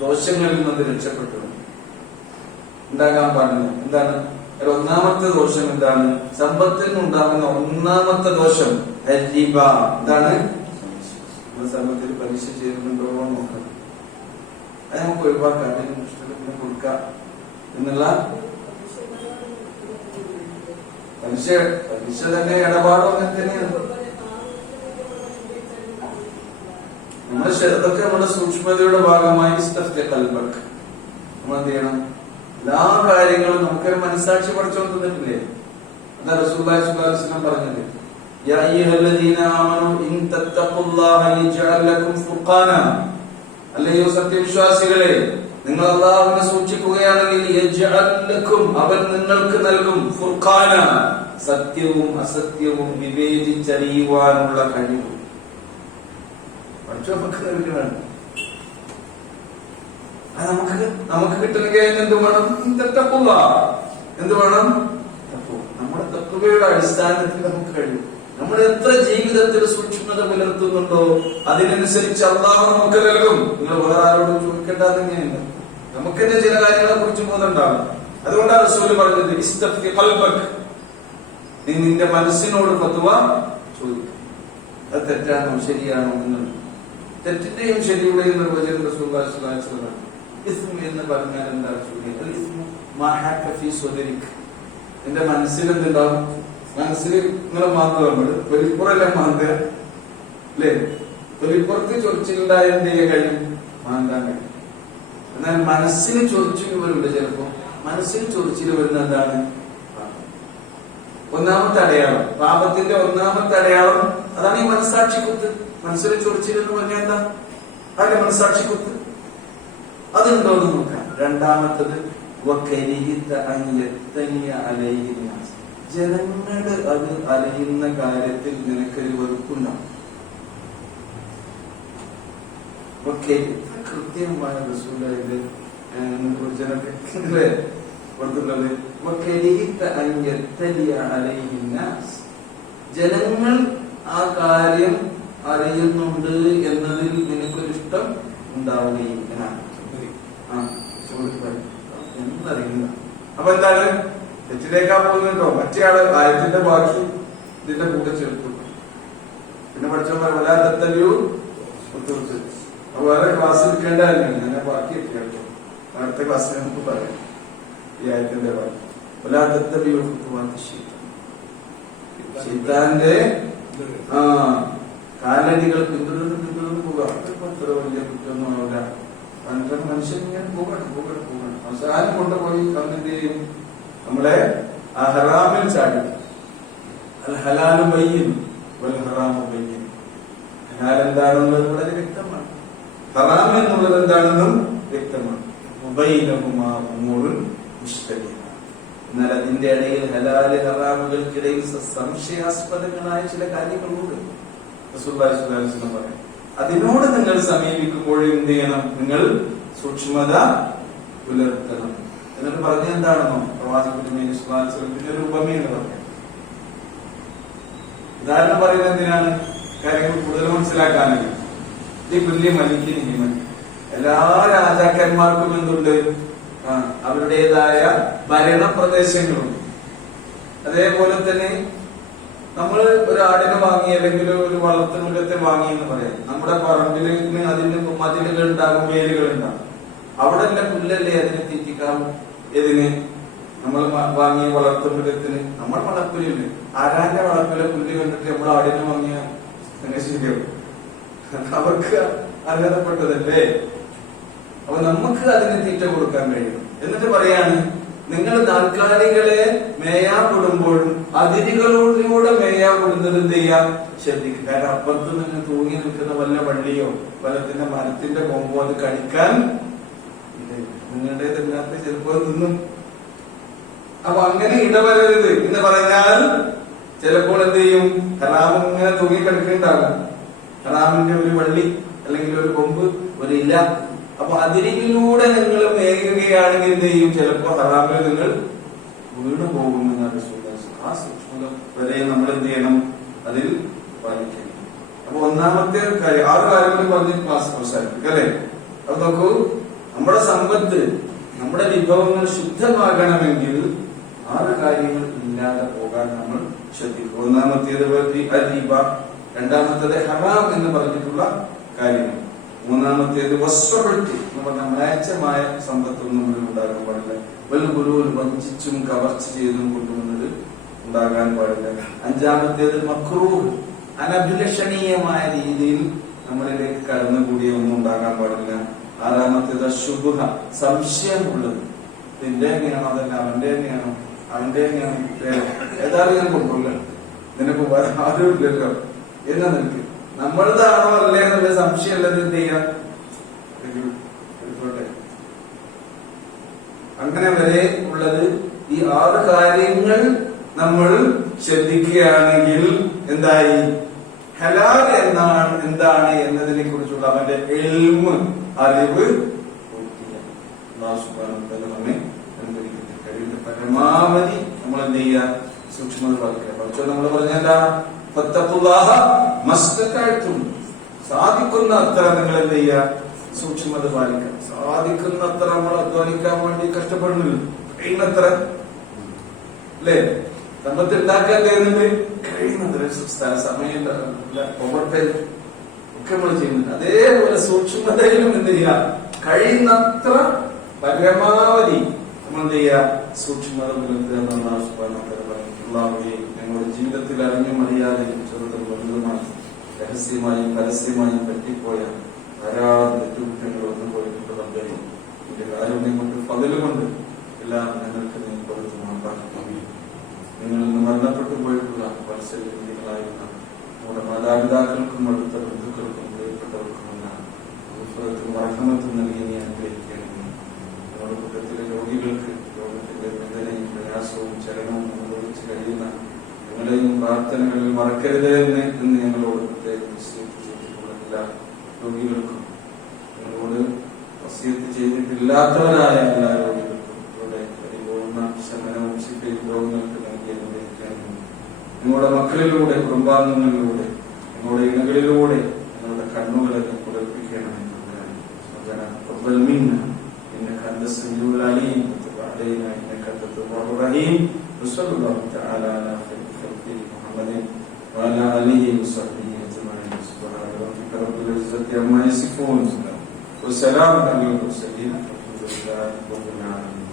ദോഷങ്ങളിൽ നിന്ന് അത് രക്ഷപ്പെട്ടു വരും. ഉണ്ടാകാൻ പാടില്ല. എന്താണ് ഒന്നാമത്തെ ദോഷം? എന്താണ് സമ്പത്തിൽ നിന്നുണ്ടാകുന്ന ഒന്നാമത്തെ ദോഷം? റിബ. എന്താണ്? സമ്പത്തിൽ പലിശ ചേരുന്നുണ്ടോ നോക്കണം. അത് നമുക്ക് ഒഴിവാക്കാം, അതിന് ഇഷ്ടത്തിന് കൊടുക്കാം എന്നുള്ള പലിശ തന്നെ ഇടപാടും അങ്ങനെ തന്നെയാണ്. ഇതൊക്കെ നമ്മുടെ സൂക്ഷ്മതയുടെ ഭാഗമായി കൽബക്ക് നമ്മൾ എന്ത് ചെയ്യണം? എല്ലാ കാര്യങ്ങളും നമുക്കൊരു മനസ്സാക്ഷി പഠിച്ചുകൊണ്ട് തന്നിട്ടില്ലേ? അതാ റസൂലുള്ളാഹി സ്വല്ലല്ലാഹു അലൈഹി വസല്ലം പറഞ്ഞത്, യാ അയ്യുഹല്ലദീന ആമനൂ ഇൻ തത്തഖുല്ലാഹ യജ്അൽ ലക്കും ഫുർഖാന. അല്ലയോ സത്യവിശ്വാസികളെ, നിങ്ങൾ അല്ലാഹുവിനെ സൂക്ഷിക്കുകയാണെങ്കിൽ യജ്അൽ ലക്കും, അവൻ നിങ്ങൾക്ക് നൽകും, ഫുർഖാന, സത്യവും അസത്യവും വിവേചിച്ചറിയുവാനുള്ള കഴിവ്. പഠിച്ചു നമുക്ക് നൽകുകയാണ്. നമുക്ക് കിട്ടണമെങ്കിൽ എന്ത് വേണം? എന്ത് വേണം? നമ്മുടെ തഖ്വയുടെ അടിസ്ഥാനത്തിൽ നമുക്ക് കഴിയും. നമ്മൾ എത്ര ജീവിതത്തിൽ സൂക്ഷ്മത പുലർത്തുന്നുണ്ടോ അതിനനുസരിച്ച് അല്ലാഹു നമുക്ക് നൽകും. നിങ്ങൾ വേറെ ആരോടും ചോദിക്കേണ്ടത് തന്നെയല്ല, നമുക്ക് തന്നെ ചില കാര്യങ്ങളെ കുറിച്ച് ബോധമുണ്ടാകും. അതുകൊണ്ടാണ് റസൂൽ പറഞ്ഞത്, ഇസ്തഫ്തി ഖൽബക്, നീ നിന്റെ മനസ്സിനോട് ഫത്വ ചോദിക്കും. അത് തെറ്റാണോ ശരിയാണോ എന്ന്. തെറ്റിന്റെയും ശരിയുടെയും നിർവചനം റസൂലുള്ളാഹി സ്വല്ലല്ലാഹു അലൈഹി വസല്ലം. ഇസ്മ എന്ന് പറഞ്ഞാൽ എന്താ? എന്റെ മനസ്സിൽ എന്തുണ്ടാവും? മനസ്സിൽ ഇങ്ങനെ മാന്തുക, വെളിപ്പുറെല്ലാം മാന്തുക അല്ലേ? വെളിപ്പുറത്ത് ചൊറിച്ചിലുണ്ടായ എന്ത് ചെയ്യാൻ കഴിയും? മാന്താൻ കഴിയും. എന്നാൽ മനസ്സിന് ചൊറിച്ചിൽ വരുന്നുണ്ട്. ചിലപ്പോ മനസ്സിന് ചൊറിച്ചിൽ വരുന്ന എന്താണ്? ഒന്നാമത്തെ അടയാളം, പാപത്തിന്റെ ഒന്നാമത്തെ അടയാളം അതാണ് ഈ മനസ്സാക്ഷി കുത്ത്. മനസ്സിന് ചൊറിച്ചിൽ എന്ന് പറഞ്ഞാൽ എന്താ? അതിന്റെ മനസ്സാക്ഷി കുത്ത് അതുണ്ടോ എന്ന് നോക്കാം. രണ്ടാമത്തത് ജനങ്ങൾ അത് അലയുന്ന കാര്യത്തിൽ നിനക്കൊരു വെറുപ്പുണ്ടാവും. കൃത്യമായ റസൂലുള്ളാഹിയുടെ നിർവചനമൊക്കെ കൊടുത്തുള്ളത്, ജനങ്ങൾ ആ കാര്യം അറിയുന്നുണ്ട് എന്നതിൽ നിനക്കൊരിഷ്ടം ഉണ്ടാവുകയും എന്നാണ്. എന്നറിയില്ല. അപ്പൊ എന്താണ്? തെറ്റിലേക്കാ പോകുന്നുണ്ടോ? മറ്റേ ആള് ആയത്തിന്റെ ബാക്കി ഇതിന്റെ കൂടെ ചേർത്തു. പിന്നെ പഠിച്ചോ വല്ലാത്തല്ലോ അപ്പൊ വേറെ ക്ലാസ് എടുക്കേണ്ടതല്ലേ, ഞാൻ ബാക്കി കേട്ടോ. അടുത്ത ക്ലാസ്സിൽ നമുക്ക് പറയാം ഈ ആയത്തിന്റെ ബാക്കി. വല്ലാത്തല്ലോ ശൈത്താന്റെ കാലടികൾ പിന്തുടർന്ന് പോകാം. അത്ര വലിയ കുറ്റമൊന്നും ആവില്ല. പണ്ടൊരു മനുഷ്യൻ ഇങ്ങനെ പോകണം. അവസാനം കൊണ്ടുപോയി അവനെന്ത് ചെയ്യും? നമ്മളെ ആ ഹറാമിൽ ചാടി. അൽ ഹലാലു ബയ്യിൻ വൽ ഹറാമു ബയ്യിൻ. ഹലാൽ എന്താണെന്നുള്ളത് വളരെ വ്യക്തമാണ്, ഹറാം എന്നുള്ളത് എന്താണെന്നും വ്യക്തമാണ്. ബൈനഹുമാ ഉമൂറുൻ മുശ്തബിഹ. എന്നാൽ അതിന്റെ ഇടയിൽ ഹലാല് ഹറാമുകൾക്കിടയിൽ സംശയാസ്പദങ്ങളായ ചില കാര്യങ്ങളുണ്ട്. റസൂലുള്ളാഹി സ്വല്ലല്ലാഹു അലൈഹി വസല്ലം പറയും, അതിനോട് നിങ്ങൾ സമീപിക്കുമ്പോഴും എന്ത് ചെയ്യണം? നിങ്ങൾ സൂക്ഷ്മത പുലർത്തണം. എന്നിട്ട് പറഞ്ഞ എന്താണെന്നോ? പ്രവാചകന്റെ ഒരു ഉപമയാണ് പറഞ്ഞത്. ഉദാഹരണം പറയുന്നത് എന്തിനാണ്? കാര്യങ്ങൾ കൂടുതൽ മനസ്സിലാക്കാനാണ്. ഈ പുല്യ മലിക്കിന് ഹിമൻ. എല്ലാ രാജാക്കന്മാർക്കും എന്തുണ്ട്? അവരുടേതായ ഭരണ പ്രദേശങ്ങളുണ്ട്. അതേപോലെ തന്നെ നമ്മൾ ഒരു ആടിനെ വാങ്ങി അല്ലെങ്കിൽ ഒരു വളർത്തുമൃഗത്തെ വാങ്ങി എന്ന് പറയാം. നമ്മുടെ പറമ്പിൽ അതിന് മതിലുകൾ ഉണ്ടാകും, വേലുകൾ ഉണ്ടാകും. അവിടെ അല്ല പുല്ലല്ലേ അതിനെ തീറ്റിക്കാം. ഏതിന്? നമ്മൾ വാങ്ങിയ വളർത്തുമൃഗത്തിന്. നമ്മൾ വളർപ്പില്ല, ആരാന്റെ വളർപ്പിലെ പുല്ല് കണ്ടിട്ട് നമ്മൾ ആടിനെ വാങ്ങിയ ശരിയാവും. അവർക്ക് അർഹതപ്പെട്ടതല്ലേ. അപ്പൊ നമുക്ക് അതിന് തീറ്റ കൊടുക്കാൻ കഴിയും. എന്നിട്ട് പറയാണ്, നിങ്ങൾ താൽക്കാലികളെ മേയാപ്പെടുമ്പോഴും അതിരുകളിലൂടെ മേയാപ്പെടുന്നത് എന്ത് ചെയ്യാം? ശ്രദ്ധിക്കുക. കാരണം അപ്പുറത്ത് നിന്ന് തൂങ്ങി നിൽക്കുന്ന വല്ല വള്ളിയോ വല്ലത്തിന്റെ മരത്തിന്റെ കൊമ്പോ അത് കഴിക്കാൻ നിങ്ങളുടേതല്ലാത്ത ചിലപ്പോൾ നിന്നും. അപ്പൊ അങ്ങനെ ഇടവരരുത് എന്ന് പറഞ്ഞാൽ ചിലപ്പോൾ എന്ത് ചെയ്യും? ഹറാം ഇങ്ങനെ തൂങ്ങി കിടക്കുന്നുണ്ടാകും. ഹറാമിന്റെ ഒരു വള്ളി അല്ലെങ്കിൽ ഒരു കൊമ്പ്, ഒരു ഇല. അപ്പൊ അതിരിലൂടെ നിങ്ങൾ മേയുകയാണെങ്കിൽ എന്ത് ചെയ്യും? ചിലപ്പോ ഹറാമിൽ നിങ്ങൾ വീണു പോകുമെന്നാണ്. ആ സൂക്ഷ്മത വരെ നമ്മൾ എന്ത് ചെയ്യണം? അതിൽ പാലിക്കണം. അപ്പൊ ഒന്നാമത്തെ കാര്യം, 6 കാര്യങ്ങൾ പറഞ്ഞ് ക്ലാസ് അവസാനിപ്പിക്കും അല്ലെ? അപ്പൊ നോക്കൂ, നമ്മുടെ സമ്പത്ത്, നമ്മുടെ വിഭവങ്ങൾ ശുദ്ധമാകണമെങ്കിൽ 6 കാര്യങ്ങൾ ഇല്ലാതെ പോകാൻ നമ്മൾ ശ്രദ്ധിക്കും. ഒന്നാമത്തേത് രണ്ടാമത്തേത് ഹറാം എന്ന് പറഞ്ഞിട്ടുള്ള കാര്യങ്ങൾ. മൂന്നാമത്തേത് വസ്വഹൃത്തി എന്ന് പറഞ്ഞാൽ മ്ലേച്ഛമായ സമ്പത്തൊന്നും നമ്മളിൽ ഉണ്ടാകാൻ പാടില്ല. ഗുരുവിൽ വഞ്ചിച്ചും കവർച്ച ചെയ്തും കൊണ്ടുവന്നത് ഉണ്ടാകാൻ പാടില്ല. അഞ്ചാമത്തേത് മക്രൂഹ്, അനഭിലഷണീയമായ രീതിയിൽ നമ്മളിലേക്ക് കടന്നുകൂടിയ ഒന്നും ഉണ്ടാകാൻ പാടില്ല. ആറാമത്തേത് അശുഭ, സംശയമുള്ളത്. നിന്റെ തന്നെയാണോ അതല്ല അവന്റെ തന്നെയാണോ അവന്റെ തന്നെയാണോ ഏതായാലും ഞാൻ കൊണ്ടുപോകില്ല, നിനക്ക് ആരും ഇല്ലല്ലോ എന്ന് നിനക്ക് നമ്മളതാണോ അല്ലേ എന്നുള്ള സംശയം ഉള്ളത് എന്ത് ചെയ്യാം, അങ്ങനെ വരെ ഉള്ളത്. ഈ 6 കാര്യങ്ങൾ നമ്മൾ ശ്രദ്ധിക്കുകയാണെങ്കിൽ എന്തായി, ഹലാൽ എന്താണ് എന്നതിനെ കുറിച്ചുള്ള അവന്റെ ഇൽമ്, അറിവ് നമ്മെ അനുഭവിക്കുന്നത്. കഴിവിന്റെ പരമാവധി നമ്മൾ എന്ത് ചെയ്യുക, സൂക്ഷ്മത പാലിക്കുക. പക്ഷെ നമ്മൾ പറഞ്ഞല്ല, സാധിക്കുന്ന അത്ര നിങ്ങൾ എന്ത് ചെയ്യുക, സൂക്ഷ്മത പാലിക്കുക. സാധിക്കുന്നത്ര നമ്മൾ അധ്വാനിക്കാൻ വേണ്ടി കഷ്ടപ്പെടുന്നില്ല, കഴിയുന്നത്ര അല്ലേ, സമ്പത്ത് ഉണ്ടാക്കാൻ കഴിയുന്നുണ്ട്, കഴിയുന്നത്ര സ്ഥല സമയം ഓവർ ടൈം ഒക്കെ നമ്മൾ ചെയ്യുന്നുണ്ട്. അതേപോലെ സൂക്ഷ്മതയിലും എന്ത് ചെയ്യുക, കഴിയുന്നത്ര പരമാവധി നമ്മൾ എന്ത് ചെയ്യുക, സൂക്ഷ്മത പുലർത്തുക. ഞങ്ങളുടെ ജീവിതത്തിൽ അറിഞ്ഞും അറിയാതെയും ചെറുതും വലുതുമായി രഹസ്യമായും പരസ്യമായും പറ്റിപ്പോയ ധാരാളം തെറ്റുകുറ്റങ്ങൾ വന്നു പോയിട്ടുണ്ട്. വന്നേയും ഇതിന്റെ കാരുണ്യം കൊണ്ട് പകലുകൊണ്ട് എല്ലാം ഞങ്ങൾക്ക് നീ കൊടുത്ത് മാപ്പാക്കി. നിങ്ങളിൽ നിന്ന് മരണപ്പെട്ടു പോയിട്ടുള്ള മത്സരങ്ങളായിരുന്ന നമ്മുടെ മാതാപിതാക്കൾക്കും അടുത്ത ബന്ധുക്കൾക്കും പ്രിയപ്പെട്ടവർക്കുമെല്ലാം മറക്കമത്തും നൽകി നീ അനുഗ്രഹിക്കണമെന്ന്. നമ്മുടെ കൂട്ടത്തിലെ രോഗികൾക്ക് രോഗത്തിന്റെ വേദനയും പ്രയാസവും ചലനവും അനുഭവിച്ച് കഴിയുന്ന ഞങ്ങളെയും പ്രാർത്ഥനകളിൽ മറക്കരുത് എന്ന് ഞങ്ങളോട് പ്രത്യേകം വസിയത്ത് ചെയ്തിട്ടുള്ള എല്ലാ രോഗികൾക്കും, ഞങ്ങളോട് വസിയത്ത് ചെയ്തിട്ടില്ലാത്തവരായ എല്ലാ രോഗികൾക്കും ഇവിടെ പരിപൂർണ്ണ ശമനവും ശിക്ഷയും രോഗങ്ങൾക്ക് നൽകി അനുഗ്രഹിക്കാനും നിങ്ങളുടെ മക്കളിലൂടെ കുടുംബാംഗങ്ങളിലൂടെ നിങ്ങളുടെ ഇണകളിലൂടെ നിങ്ങളുടെ കണ്ണുകളെ കുളിർപ്പിക്കണമെന്ന് إنك أنت السميع العليم وتب علينا إنك أنت التواب الرحيم وصلى الله تعالى على خير خلقه محمد وعلى آله وصحبه أجمعين. سبحان ربك رب العزة عما يصفون وسلام على المرسلين والحمد لله رب العالمين.